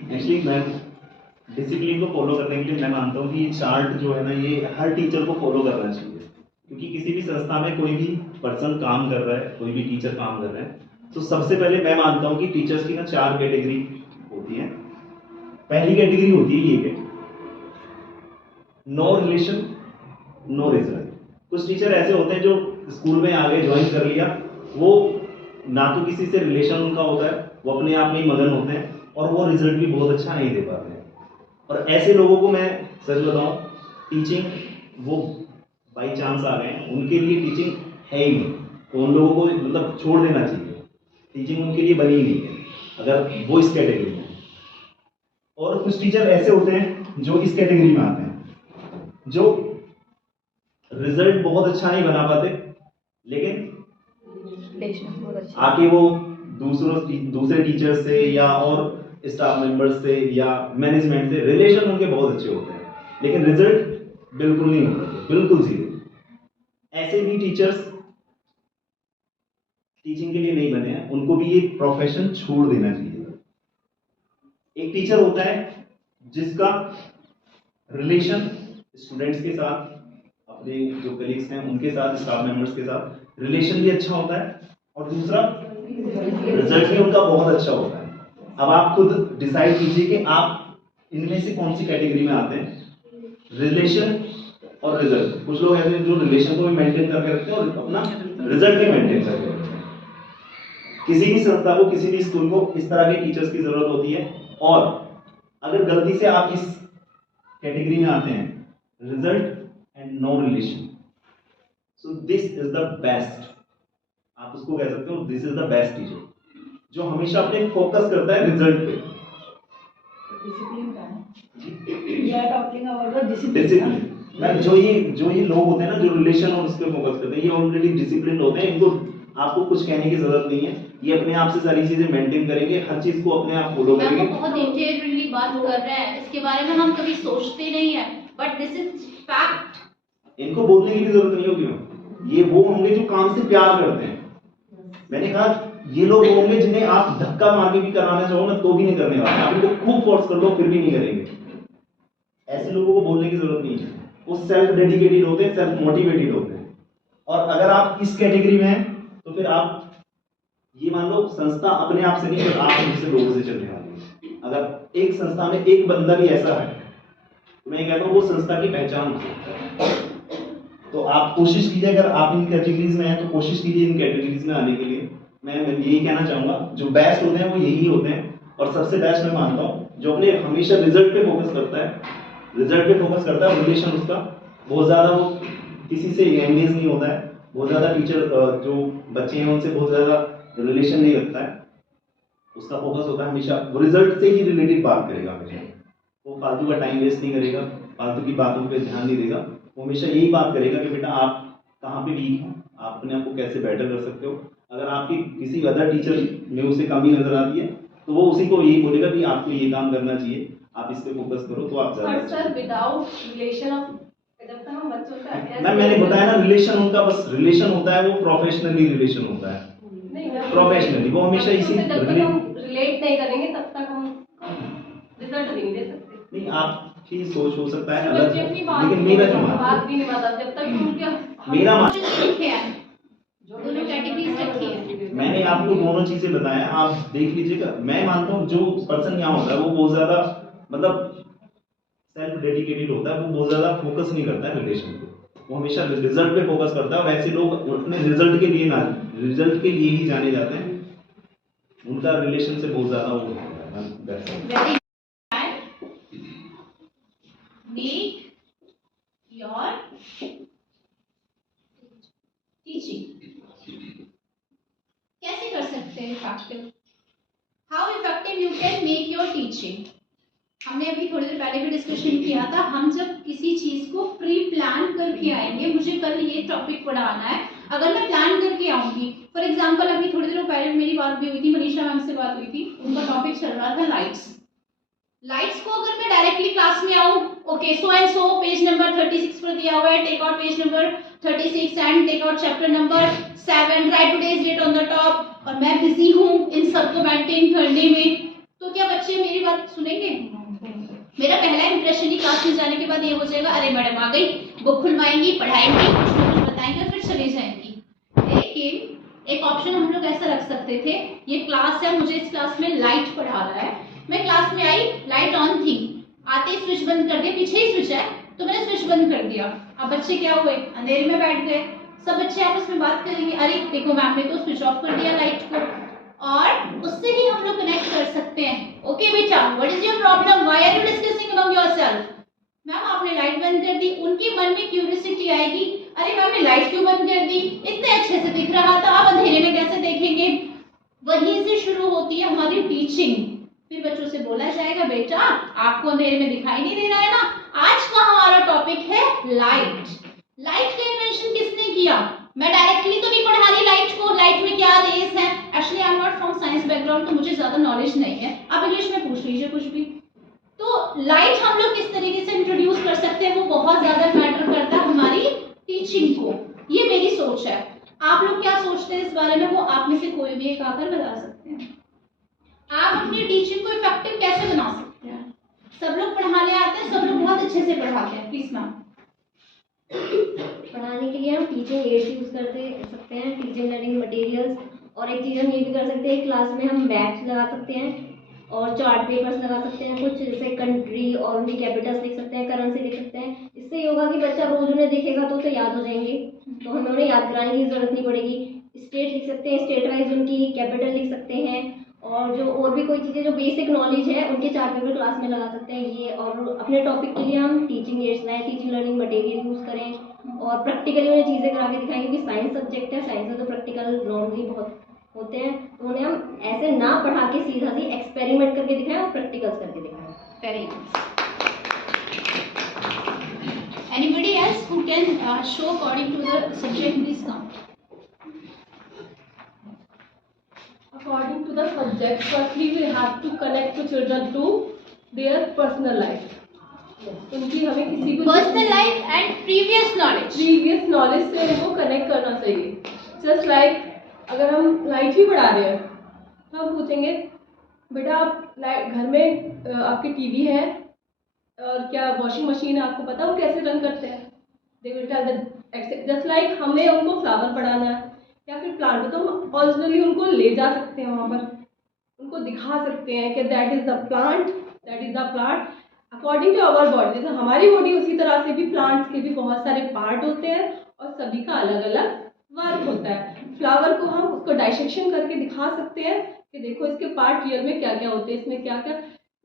एक्चुअली मैं डिसिप्लिन को फॉलो करने के लिए मैं मानता हूँ कि ये चार्ट जो है ना, ये हर टीचर को फॉलो करना चाहिए। क्योंकि किसी भी संस्था में कोई भी पर्सन काम कर रहा है, कोई भी टीचर काम कर रहा है, तो सबसे पहले मैं मानता हूँ कि टीचर्स की ना 4 कैटेगरी होती है। पहली कैटेगरी होती है ये कि नो रिलेशन नो रिजल्ट। कुछ टीचर ऐसे होते हैं जो स्कूल में आगे ज्वाइन कर लिया, वो ना तो किसी से रिलेशन उनका होता है, वो अपने आप में ही मगन होते हैं और वो रिजल्ट भी बहुत अच्छा नहीं दे पाते हैं। और ऐसे लोगों को मैं सच बताऊं, टीचिंग वो बाई चांस आ गए हैं, उनके लिए टीचिंग है ही नहीं, तो उन लोगों को मतलब छोड़ देना चाहिए। टीचिंग उनके लिए बनी ही नहीं है अगर वो इस कैटेगरी में। और कुछ टीचर ऐसे होते हैं जो इस कैटेगरी में आते हैं, जो रिजल्ट बहुत अच्छा नहीं बना पाते, लेकिन आके वो दूसरे टीचर से या और स्टाफ मेंबर्स से या मैनेजमेंट से रिलेशन उनके बहुत अच्छे होते हैं, लेकिन रिजल्ट बिल्कुल नहीं होता, बिल्कुल जीरो। ऐसे भी टीचर्स टीचिंग के लिए नहीं बने हैं, उनको भी ये प्रोफेशन छोड़ देना चाहिए। एक टीचर होता है जिसका रिलेशन स्टूडेंट्स के साथ, अपने जो कलीग्स हैं उनके साथ, स्टाफ मेंबर्स के साथ रिलेशन भी अच्छा होता है, और दूसरा रिजल्ट भी उनका बहुत अच्छा होता है। अब आप खुद डिसाइड कीजिए कि आप इनमें से कौन सी कैटेगरी में आते हैं। रिलेशन और रिजल्ट। कुछ लोग ऐसे हैं जो रिलेशन को भी मेंटेन करके रखते हैं और अपना रिजल्ट भी मेंटेन करके रखते हैं। किसी भी संस्था को, किसी भी स्कूल को इस तरह के टीचर्स की जरूरत होती है। और अगर गलती से आप इस कैटेगरी में आते हैं, result and no relation, so this is the best, आप उसको कह सकते हो this is the best teacher, जो हमेशा अपने फोकस करता है रिजल्ट पे। डिसिप्लिन का है, we are talking about the discipline. Discipline ma'am, जो ये लोग होते हैं ना जो रिलेशन और उस पर फोकस करते हैं, ये ऑलरेडी डिसिप्लिन होते हैं, इनको आपको कुछ कहने की जरूरत नहीं है, ये अपने आप से सारी चीजें मेंटेन करेंगे, हर चीज को अपने आप फॉलो करेंगे। मैम बहुत इंटेलिजेंटली बात कर रहे हैं, इसके बारे में हम कभी सोचते नहीं है, बट दिस इज फैक्ट। इनको बोलने की भी जरूरत नहीं होगी, ये वो होंगे जो काम से प्यार करते हैं। मैंने कहा ये लोग होंगे जिन्हें आप धक्का मार के भी कराना चाहो ना तो भी नहीं करने वाले, आप इनको खूब फोर्स कर लो फिर भी नहीं करेंगे। ऐसे लोगों को बोलने की जरूरत नहीं है, वो सेल्फ डेडिकेटेड होते हैं, सेल्फ मोटिवेटेड होते हैं। और अगर आप इस कैटेगरी में हैं तो फिर आप ये मान लो संस्था अपने आप से नहीं, फिर आप दूसरे लोगों से चलने वाली है। अगर एक संस्था में एक बंदा भी ऐसा है तो मैं कहता हूँ वो संस्था की पहचान हो सकता है। तो आप कोशिश कीजिए, अगर आप इन कैटेगरीज में हैं तो कोशिश कीजिए इन कैटेगरीज में आने के लिए। मैं यही कहना चाहूंगा, जो बेस्ट होते हैं वो यही होते हैं। और सबसे बेस्ट मैं मानता हूँ जो अपने हमेशा रिजल्ट पे फोकस करता है, रिजल्ट पे फोकस करता है, रिलेशन उसका बहुत ज्यादा, वो किसी से एंगेज नहीं होता है, बहुत ज्यादा टीचर जो बच्चे हैं उनसे बहुत ज्यादा रिलेशन नहीं रखता है, उसका फोकस होता है हमेशा वो रिजल्ट से ही रिलेटेड बात करेगा हमेशा। वो फालतू का टाइम वेस्ट नहीं करेगा, फालतू की बातों पे ध्यान नहीं देगा, वो हमेशा यही बात करेगा कि बेटा आप कहाँ पे वीक हैं, आप अपने आप को कैसे बेटर कर सकते हो। अगर आपकी किसी अदर टीचर में उसे कमी नजर आती है तो वो उसी को यही बोलेगा कि आपको ये काम करना चाहिए, आप इस पे फोकस करो तो आप ज्यादा। सर विदाउट रिलेशन ऑफ, जब तक हम बच्चों से अटैच मैंने बताया ना, रिलेशन उनका बस रिलेशन होता है, वो प्रोफेशनली रिलेशन होता है, प्रोफेशनली वो हमेशा इसी जब तक हम रिलेट नहीं करेंगे तब तक हम रिजल्ट नहीं दे सकते। नहीं, आपकी सोच हो सकता है बच्चे अलग, अपनी बात लेकिन मेरा जो बात भी नहीं मानता जब तक उनके मेरा मान, दोनों कैटेगरीज रखी है। मैंने आपको दोनों चीजें बताया, आप देख लीजिएगा। मैं मानता हूँ जो पर्सन यहाँ होता है वो बहुत ज्यादा मतलब सेल्फ डेडिकेटेड होता है, वो बहुत ज्यादा फोकस नहीं करता है रिलेशन पे, वो हमेशा रिजल्ट पे फोकस करता है। और ऐसे लोग अपने रिजल्ट के लिए ना, रिजल्ट के लिए ही जाने जाते हैं, उनका रिलेशन से बहुत ज्यादा वो होता है। योर टीचिंग कैसे कर सकते हैं effective, how effective you can make your teaching. हमने अभी थोड़ी देर पहले भी डिस्कशन किया था, हम जब किसी चीज को प्री प्लान करके आएंगे, मुझे कल ये टॉपिक पढ़ाना है, अगर मैं प्लान करके आऊंगी, फॉर एग्जांपल अभी थोड़ी देर पहले मेरी बात भी हुई थी, मनीषा मैम से बात हुई थी, उनका टॉपिक चल रहा था लाइट्स को अगर मैं डायरेक्टली क्लास में आऊं, okay so and so page number 36 पर दिया हुआ है, take out page number 36 and take out chapter number 7, write today's date on the top, और मैं बिजी हूं इन सबको मेंटेन करने में, तो क्या बच्चे मेरी बात सुनेंगे? मेरा पहला इंप्रेशन ही क्लास में जाने के बाद ये हो जाएगा, अरे मैडम आ गई, बुक खुलवाएंगी, पढ़ाएंगी, कुछ ना कुछ बताएंगे, फिर चले जाएंगी। लेकिन एक ऑप्शन हम लोग ऐसा रख सकते थे, ये क्लास है, मुझे इस क्लास में लाइट पढ़ा रहा है, मैं क्लास में आई, लाइट ऑन थी, आते ही स्विच बंद कर दिया, पीछे ही स्विच है तो मैंने स्विच बंद कर दिया। अब बच्चे क्या हुए, अंधेरे में बैठ गए, सब बच्चे आपस में बात करेंगे, अरे देखो मैम ने तो स्विच ऑफ कर दिया लाइट को, और उससे ही हम लोग कनेक्ट कर सकते हैं। ओके बेटा, what is your problem, why are you discussing among yourself. Ma'am आपने लाइट बंद कर दी, उनके मन में क्यूरियोसिटी आएगी, अरे मैम ने लाइट क्यों बंद कर दी, इतने अच्छे से दिख रहा था, अब अंधेरे में कैसे देखेंगे। वहीं से शुरू होती है हमारी टीचिंग। फिर बच्चों से बोला जाएगा, बेटा आपको अंधेरे में दिखाई नहीं दे रहा है ना, आज का हमारा टॉपिक है लाइट। लाइट का इन्वेंशन किसने किया? मैं डायरेक्टली तो नहीं पढ़ा रही लाइट को, लाइट में क्या रेस है। Actually I am not from science background, तो मुझे ज्यादा नॉलेज नहीं है, आप इंग्लिश में पूछ लीजिए कुछ भी। तो लाइट हम लोग किस तरीके से इंट्रोड्यूस कर सकते हैं, वो बहुत ज्यादा मैटर करता है हमारी टीचिंग को। ये मेरी सोच है, आप लोग क्या सोचते हैं इस बारे में, वो आप में से कोई भी एक आकर बता सकते हैं। आप अपनी टीचिंग को इफेक्टिव कैसे बना सकते हैं? सब लोग पढ़ाने आते हैं, सब लोग बहुत अच्छे से पढ़ाते हैं, प्लीज मैम। पढ़ाने के लिए हम टीचिंग एड्स यूज करते सकते हैं, टीचिंग लर्निंग मटेरियल्स, और एक चीज़ हम ये भी कर सकते हैं, क्लास में हम बैच लगा सकते हैं और चार्ट पेपर्स लगा सकते हैं, कुछ जैसे कंट्री और उनकी कैपिटल्स लिख सकते हैं, करेंसी लिख सकते हैं। इससे ये होगा कि बच्चा रोज उन्हें देखेगा तो उसे याद हो जाएंगे, तो हमें उन्हें याद कराने की जरूरत नहीं पड़ेगी। स्टेट लिख सकते हैं, स्टेट वाइज उनकी कैपिटल लिख सकते हैं, और जो और भी कोई चीज़ें जो बेसिक नॉलेज है उनके चार्ट पेपर क्लास में लगा सकते हैं ये। और अपने टॉपिक के लिए हम टीचिंग एड्स लाएँ, टीचिंग लर्निंग मटेरियल यूज़ करें और प्रैक्टिकली उन्हें चीज़ें करा के दिखाएं, क्योंकि साइंस सब्जेक्ट है, साइंस में तो प्रैक्टिकल नॉर्मली बहुत होते हैं, तो उन्हें हम ऐसे ना पढ़ा के सीधा सी एक्सपेरिमेंट करके दिखाएं और प्रैक्टिकल्स करके दिखाएं। Very nice. Anybody else who can show according to the subject, please come. According to the subject, firstly we have to connect to children to their personal life. उनकी हमें किसी भी Personal life and previous knowledge से उनको connect करना चाहिए। Just like अगर हम लाइट भी बढ़ा रहे हैं तो हम पूछेंगे बेटा आप घर में आपकी टीवी है और क्या वॉशिंग मशीन है, आपको पता वो कैसे रन करते हैं? They will tell that. Just like हमें उनको फ्लावर पढ़ाना है या फिर प्लांट, तो हम ओरिजिनली उनको ले जा सकते हैं, वहाँ पर उनको दिखा सकते हैं कि that is the plant according to our body. जैसे हमारी बॉडी उसी तरह से भी प्लांट्स के भी बहुत सारे पार्ट होते हैं और सभी का अलग अलग वर्क होता है। फ्लावर को हम उसको डाइसेक्शन करके दिखा सकते हैं कि देखो इसके पार्ट रियल में क्या क्या होते हैं, इसमें क्या क्या,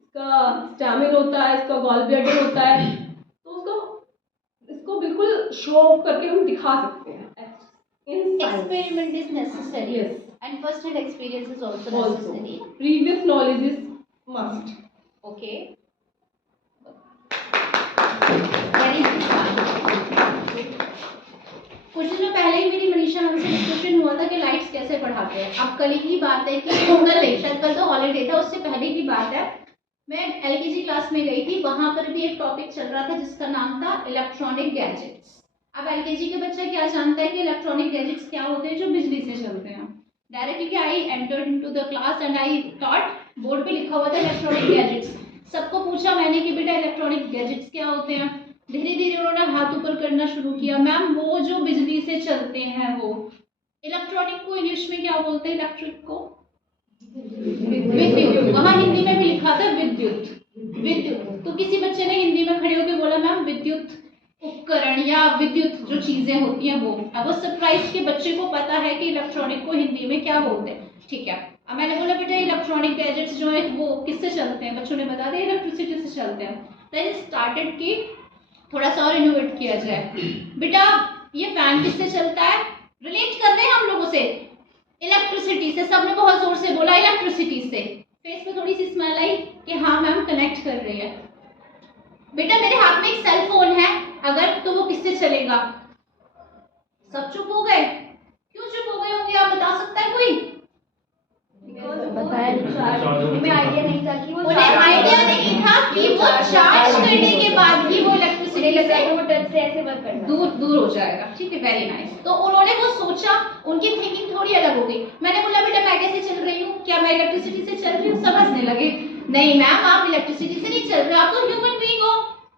इसका स्टैमिन होता है, इसका गॉल ब्लैडर होता है, तो इसको बिल्कुल शो ऑफ करके हम दिखा सकते हैं। experiment is necessary. Yes. And first hand experience is also necessary. Previous knowledge is must. Okay. Very nice. कुछ दिनों पहले ही मेरी मनीषा मैम से डिस्कशन हुआ था कि लाइट्स कैसे पढ़ाते हैं। अब कल की बात है कि कल नहीं, शायद कल तो हॉलीडे था, उससे पहले की बात है। मैं एलकेजी क्लास में गई थी, वहां पर भी एक टॉपिक चल रहा था जिसका नाम था इलेक्ट्रॉनिक गैजेट्स। अब एलकेजी के बच्चा क्या जानता है कि इलेक्ट्रॉनिक गैजेट्स क्या होते हैं जो बिजली से चलते हैं। Directly I entered into the class and I thought, board पे लिखा हुआ था इलेक्ट्रॉनिक गैजेट्स। सबको पूछा मैंने कि बेटा इलेक्ट्रॉनिक गैजेट्स क्या होते हैं। धीरे धीरे उन्होंने हाथ ऊपर करना शुरू किया। मैम वो जो बिजली से चलते हैं वो इलेक्ट्रॉनिक को इंग्लिश में क्या बोलते हैं? इलेक्ट्रिक को विद्युत। वहाँ हिंदी में भी लिखा था विद्युत। तो किसी बच्चे ने हिंदी में खड़े होकर बोला मैम विद्युत उपकरण या विद्युत जो चीजें होती हैं वो। अब उस सरप्राइज के बच्चे को पता है कि इलेक्ट्रॉनिक को हिंदी में क्या बोलते हैं। ठीक है, अब मैंने बोला बेटा इलेक्ट्रॉनिक गैजेट्स जो है वो किससे चलते हैं? बच्चों ने बता दिया इलेक्ट्रिसिटी से चलते हैं। देन स्टार्टेड की थोड़ा सा और इनोवेट किया जाए। बेटा ये फैन किससे चलता है? रिलेट कर रहे हैं हम लोगों से इलेक्ट्रिसिटी से। सबने बहुत जोर से बोला इलेक्ट्रिसिटी से। फेस पे थोड़ी सी स्माइल आई कि हाँ मैम कनेक्ट कर रही है। बेटा मेरे हाथ में एक सेल फोन है अगर, तो वो किससे चलेगा? सब चुप हो गए। क्यों चुप हो गए होंगे आप बता सकता है कोई? उन्हें आइडिया नहीं था कि वो चार्ज करने के बाद भी वो इलेक्ट्रिसिटी वो टच से ऐसे वर्क करता दूर हो जाएगा। ठीक है, वेरी नाइस। तो उन्होंने वो सोचा, उनकी थिंकिंग थोड़ी अलग हो गई। मैंने बोला बेटा मैं कैसे चल रही हूँ? क्या मैं इलेक्ट्रिसिटी से चल रही हूँ? समझने लगे नहीं मैम आप इलेक्ट्रिसिटी से नहीं चल रहे, आप तो ह्यूमन बीइंग हो।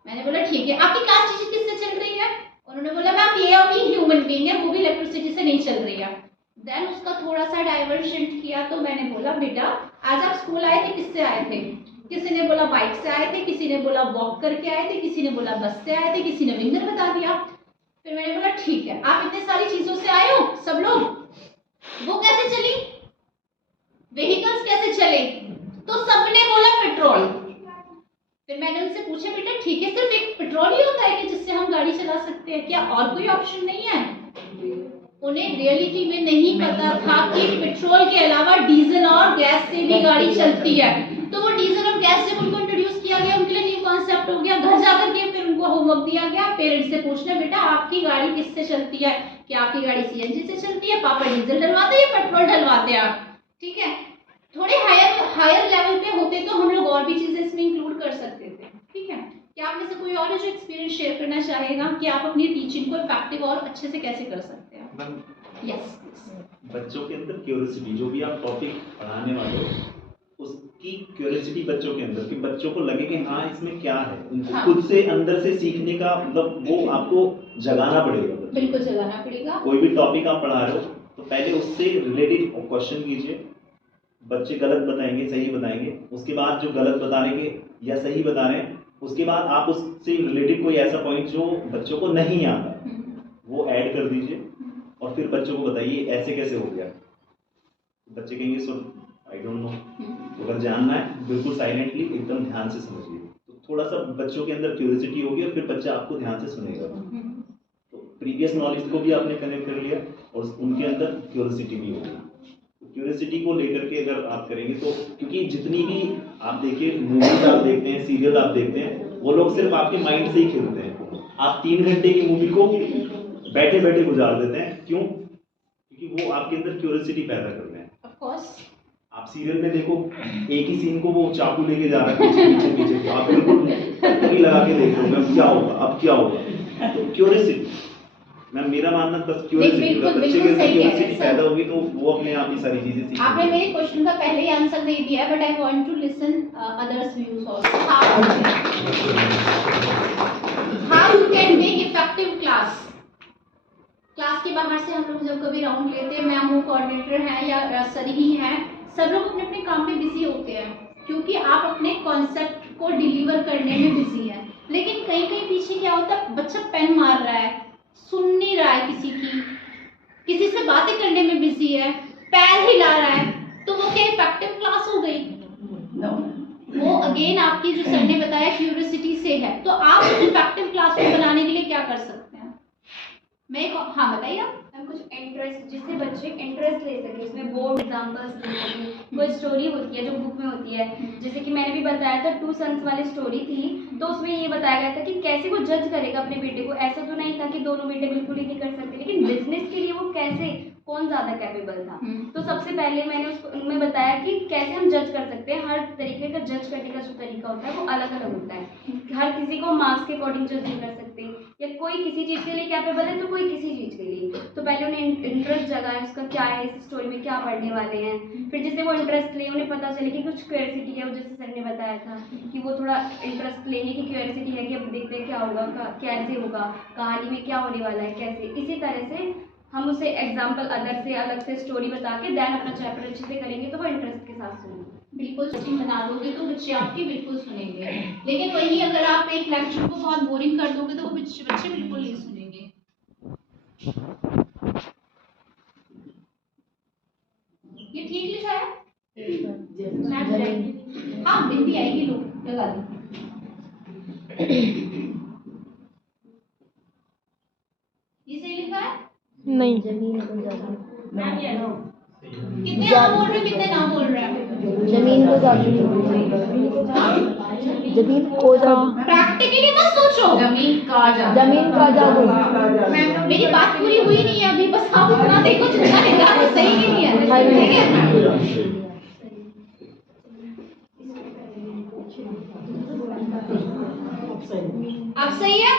मैंने बोला ठीक है, आपकी क्लास टीचर किससे चल रही है? उन्होंने बोला मैम ये अभी ह्यूमन बीइंग है, वो भी इलेक्ट्रिसिटी से नहीं चल रही है। देन उसका थोड़ा सा डाइवर्जेंट किया तो मैंने बोला बेटा आज आप स्कूल आए थे किससे आए थे? किसी ने बोला बाइक से आए थे, किसी ने बोला वॉक करके आए थे, किसी ने बोला बस से आए थे, किसी ने विंगर बता दिया। फिर मैंने बोला ठीक है आप इतने सारी चीजों से आए हो सब लोग, वो कैसे चली? व्हीकल्स कैसे चले? तो सबने बोला पेट्रोल। फिर मैंने उनसे पूछा बेटा ठीक है सिर्फ एक पेट्रोल ही होता है कि जिससे हम गाड़ी चला सकते हैं, क्या और कोई ऑप्शन नहीं है? उन्हें रियलिटी में नहीं पता था कि पेट्रोल के अलावा डीजल और गैस से भी गाड़ी चलती है। तो वो डीजल और गैस जब उनको इंट्रोड्यूस किया गया उनके लिए न्यू कॉन्सेप्ट हो गया। घर जाकर के फिर उनको होमवर्क दिया गया, पेरेंट्स से पूछना बेटा आपकी गाड़ी किससे चलती है? क्या आपकी गाड़ी सीएनजी से चलती है? पापा डीजल डलवाते हैं या पेट्रोल डलवाते हैं आप? ठीक है, थोड़े हायर लेवल पे होते तो हम लोग और भी चीजें इसमें इंक्लूड कर सकते थे। ठीक है, क्या आप में से कोई और है जो एक्सपीरियंस शेयर करना चाहेगा कि आप अपनी टीचिंग को इफेक्टिव और अच्छे से कैसे कर सकते हैं? यस, बच्चों के अंदर क्यूरियोसिटी, जो भी आप टॉपिक पढ़ाने वाले हो उसकी क्यूरियोसिटी बच्चों के अंदर, कि बच्चों को लगे कि हाँ इसमें क्या है, उनको हाँ। खुद से अंदर से सीखने का मतलब वो आपको जगाना पड़ेगा। बिल्कुल जगाना पड़ेगा। कोई भी टॉपिक आप पढ़ा रहे हो तो पहले उससे रिलेटेड क्वेश्चन कीजिए, बच्चे गलत बताएंगे, सही बताएंगे, उसके बाद जो गलत बताने के या सही बता रहे हैं, उसके बाद आप उससे रिलेटेड कोई ऐसा पॉइंट जो बच्चों को नहीं आता वो ऐड कर दीजिए और फिर बच्चों को बताइए ऐसे कैसे हो गया। बच्चे कहेंगे सर आई डोंट नो। अगर जानना है बिल्कुल साइलेंटली एकदम ध्यान से समझिए, तो थोड़ा सा बच्चों के अंदर क्यूरियोसिटी होगी और फिर बच्चा आपको ध्यान से सुनेगा। तो प्रीवियस नॉलेज को भी आपने कनेक्ट कर लिया और उनके अंदर क्यूरियोसिटी भी होगी। क्यूरियोसिटी को लेकर के अगर आप करेंगे तो, क्योंकि जितनी भी आप देखिए मूवीज आप देखते हैं, सीरियल आप देखते हैं, वो लोग सिर्फ आपके माइंड से ही खेलते हैं। आप 3 घंटे की मूवी को बैठे बैठे गुजार देते हैं, क्यों? क्योंकि वो आपके अंदर क्यूरियोसिटी पैदा करते हैं। ऑफ कोर्स आप सीरियल में देखो एक ही सीन को वो चाकू लेके जा रहा है पीछे पीछे, आप बिल्कुल लगा के देख रहे हो अब क्या होगा, अब क्या होगा। तो क्यूरियोसिटी, मैम मेरा मानना बस क्यूरियोसिटी, अगर बच्चे के अंदर क्यूरियोसिटी पैदा होगी तो वो अपने आप ही सारी चीजें सीखेंगे। आपने मेरे क्वेश्चन का पहले ही आंसर दे दिया है, but I want to listen others views also. How you can make effective class के बाहर से हम लोग जब कभी राउंड लेते हैं, मैम वो कोऑर्डिनेटर हैं या सर ही हैं, सब लोग अपने अपने काम में बिजी होते हैं क्योंकि आप अपने कॉन्सेप्ट को डिलीवर करने में बिजी हैं। लेकिन कहीं कहीं पीछे क्या होता है, बच्चा पेन मार रहा है, सुन नहीं रहा है किसी से बातें करने में बिजी है, पैर हिला रहा है, तो वो क्या इफेक्टिव क्लास हो गई? वो अगेन आपकी जो सर ने बताया क्यूरियोसिटी से है। तो आप इफेक्टिव क्लास को बनाने के लिए क्या कर सकते हैं? हाँ बताइए आप। कुछ इंटरेस्ट, जिससे बच्चे इंटरेस्ट ले सके, उसमें बोर्ड एग्जांपल्स दे सके। कोई स्टोरी होती है जो बुक में होती है, जैसे कि मैंने भी बताया था 2 सन्स वाली स्टोरी थी, तो उसमें ये बताया गया था कि कैसे वो जज करेगा अपने बेटे को। ऐसा तो नहीं था कि दोनों बेटे बिल्कुल ही नहीं कर सकते, लेकिन बिजनेस के लिए वो कैसे, कौन ज्यादा कैपेबल था। तो सबसे पहले मैंने उसको उनमें बताया कि कैसे हम जज कर सकते हैं। हर तरीके का जज करने का जो तरीका होता है वो अलग अलग होता है। हर किसी को मार्क्स के अकॉर्डिंग जज नहीं कर सकते, या कोई किसी चीज के लिए कैपेबल है तो कोई किसी चीज के लिए। तो पहले उन्हें इंटरेस्ट जगाए, उसका क्या है, इस स्टोरी में क्या पढ़ने वाले हैं। फिर जिससे वो इंटरेस्ट ले, उन्हें पता चले कि कुछ क्यूरियोसिटी है, वो जैसे सर ने बताया था कि वो थोड़ा इंटरेस्ट लेने की क्यूरियोसिटी है कि अब देखते हैं क्या होगा, कैसे होगा, कहानी में क्या होने वाला है, कैसे। इसी तरह से हम उसे एग्जाम्पल अदर से अलग से स्टोरी बता के देन अपना चैप्टर अच्छे से करेंगे तो वो इंटरेस्ट के साथ सुनेंगे। बिल्कुल सचिन बना दोगे तो बच्चे आपकी बिल्कुल सुनेंगे, लेकिन वही अगर आप एक लेक्चर को बहुत बोरिंग कर दोगे तो वो बच्चे बिल्कुल नहीं सुनेंगे। ये ठीक लिखा है? हाँ बिंदी आएगी, लोग लगा दी। ये सही लिखा है? नहीं। कितने हाँ बोल रहे, कितने ना बोल रहे हैं? जमीन को प्रैक्टिकली मत सोचो, जमीन का जादू। मेरी बात पूरी हुई नहीं है अभी, बस आप इतना देखो जितना निकाल है सही कि नहीं है, ठीक है? अब सही है?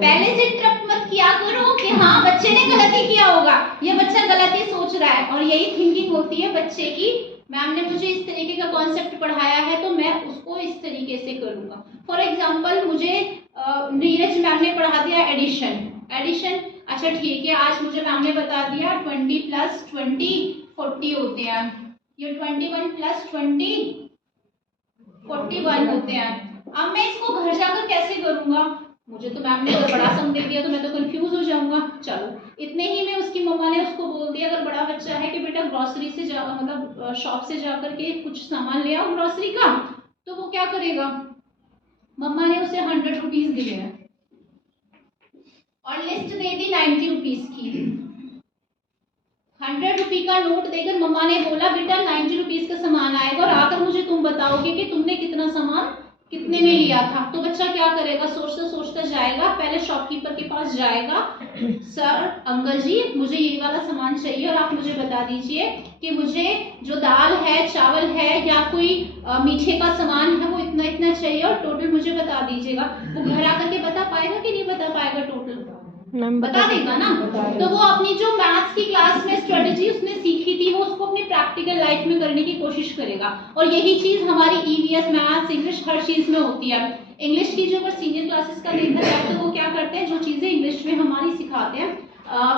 पहले से इंटरप्ट मत किया करो कि हाँ बच्चे ने गलती किया होगा, ये बच्चा गलती सोच रहा है, और यही थिंकिंग होती है बच्चे की। मैम ने मुझे इस तरीके का कॉन्सेप्ट पढ़ाया है तो मैं उसको इस तरीके से करूंगा। फॉर एग्जांपल मुझे नीरज मैम ने पढ़ा दिया एडिशन, अच्छा ठीक है, आज मुझे मैम ने बता दिया 20 + 20 40 होते हैं, ये 21 + 20 41 होते हैं। अब मैं इसको घर जाकर कैसे करूंगा? मुझे तो मैम ने अगर बड़ा सम दे दिया तो मैं तो कंफ्यूज हो जाऊंगा। चलो इतने ही में उसकी मम्मा ने उसको बोल दिया, अगर बड़ा बच्चा है कि बेटा ग्रोसरी से जा, मतलब शॉप से जाकर के कुछ सामान ले आओ ग्रोसरी का, तो वो क्या करेगा? मम्मा ने उसे 100 रुपीज दिए हैं और लिस्ट दे दी 90 रुपीज की। 100 रुपये का नोट देकर मम्मा ने बोला बेटा 90 रुपीज का सामान आएगा और आकर मुझे तुम बताओगे कि तुमने कितना सामान कितने में लिया था। तो बच्चा क्या करेगा? सोचता सोचता जाएगा, पहले शॉपकीपर के पास जाएगा, सर अंकल जी मुझे ये वाला सामान चाहिए और आप मुझे बता दीजिए कि मुझे जो दाल है, चावल है या कोई मीठे का सामान है वो इतना इतना चाहिए और टोटल मुझे बता दीजिएगा। वो घर आकर के बता पाएगा कि नहीं बता पाएगा? टोटल बता देगा ना। तो वो अपनी जो मैथ्स की क्लास में स्ट्रेटेजी उसने सीखी थी वो उसको अपनी प्रैक्टिकल लाइफ में करने की कोशिश करेगा। और यही चीज हमारी ईवीएस, मैथ्स, इंग्लिश हर चीज में होती है। इंग्लिश की जो अगर सीनियर क्लासेस का देखा जाए तो वो क्या करते हैं, जो चीजें इंग्लिश में हमारी सिखाते हैं,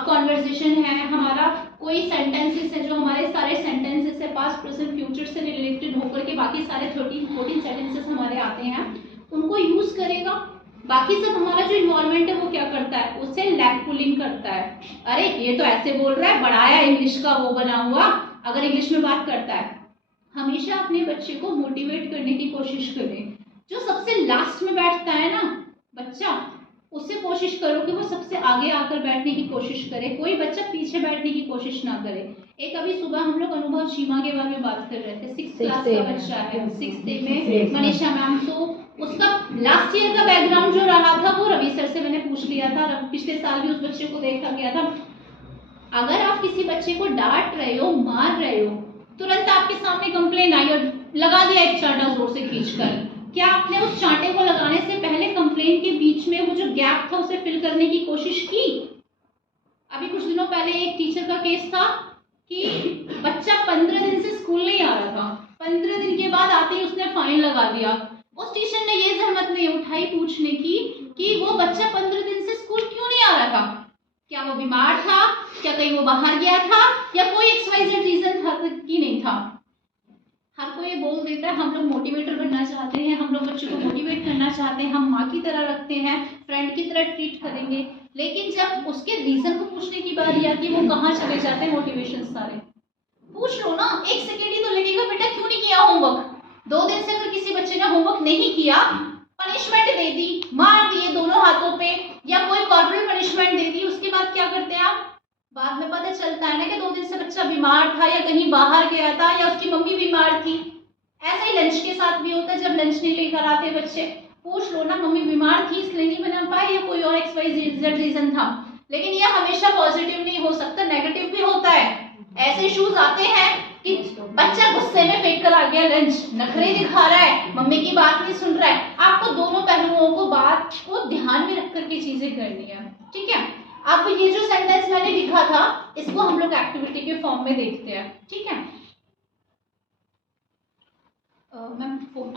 कॉन्वर्सेशन है, हमारा कोई सेंटेंसेस है जो हमारे सारे सेंटेंसेस है पास्ट प्रेजेंट फ्यूचर से रिलेटेड होकर के बाकी सारे 13-14 सेंटेंसेस हमारे आते हैं, उनको यूज करेगा। बाकी सब हमारा जो इन्वायरमेंट है वो क्या करता है, उसे लैग पुलिंग करता है। अरे ये तो ऐसे बोल रहा है, बढ़ाया इंग्लिश का वो बना हुआ, अगर इंग्लिश में बात करता है। हमेशा अपने बच्चे को मोटिवेट करने की कोशिश करें। जो सबसे लास्ट में बैठता है ना बच्चा, उससे कोशिश करो कि वो सबसे आगे आकर बैठने की कोशिश करे, कोई बच्चा पीछे बैठने की कोशिश ना करे। एक अभी सुबह हम लोग अनुभव चीमा के बारे में बात कर रहे थे, 6th क्लास का बच्चा है, 6th में मनीषा मैम। तो उसका लास्ट ईयर का बैकग्राउंड जो रहा था वो रवि सर से मैंने पूछ लिया था, पिछले साल भी उस बच्चे को देखा गया था। अगर आप किसी बच्चे को डांट रहे हो, मार रहे हो, तुरंत आपके सामने कंप्लेन आई और लगा दिया एक चांटा जोर से खींचकर, क्या आपने उस चांटे को लगाने से पहले कंप्लेन के बीच में वो जो गैप था उसे फिल करने की कोशिश की? अभी कुछ दिनों पहले एक टीचर का केस था कि बच्चा 15 दिन से स्कूल नहीं आ रहा था, 15 दिन के बाद आते ही उसने फाइन लगा दिया। उस टीचर ने ये जहमत नहीं उठाई पूछने की कि वो बच्चा 15 दिन से स्कूल क्यों नहीं आ रहा था, क्या वो बीमार था, क्या कहीं वो बाहर गया था, या कोई XYZ रीजन था कि नहीं था। हर कोई ये बोल देता है हम लोग मोटिवेटर बनना चाहते हैं, हम लोग बच्चों को मोटिवेट करना चाहते हैं, हम माँ की तरह रखते हैं, फ्रेंड की तरह ट्रीट करेंगे, लेकिन जब उसके रीजन को पूछने की बारी आती है वो कहाँ चले जाते हैं मोटिवेशन सारे। पूछ लो ना, 1 सेकेंड ही तो लगेगा, बेटा क्यों नहीं किया होमवर्क। 2 दिन से अगर किसी बच्चे ने होमवर्क नहीं किया, पनिशमेंट दे दी, मार दिए दोनों हाथों पे, या कोई कॉर्पोरल पनिशमेंट दे दी, उसके बाद क्या करते हैं आप, बाद में पता चलता है ना कि 2 दिन से बच्चा बीमार था या कहीं बाहर गया था या उसकी मम्मी बीमार थी। ऐसा ही लंच के साथ भी होता है, जब लंच नहीं लेकर आते बच्चे, पूछ लो ना मम्मी बीमार थी इसलिए नहीं बना पाई या कोई और XYZ रीजन था। लेकिन यह हमेशा पॉजिटिव नहीं हो सकता, नेगेटिव भी होता है। ऐसे इश्यूज आते हैं कि बच्चा गुस्से में फेंक कर आ गया लंच, नखरे दिखा रहा है, मम्मी की बात नहीं सुन रहा है। आपको दोनों पहलुओं को बात को ध्यान में रख करके चीजें करनी है, ठीक है। अब ये जो सेंटेंस मैंने लिखा था इसको हम लोग एक्टिविटी के फॉर्म में देखते हैं, ठीक है। Ma'am phone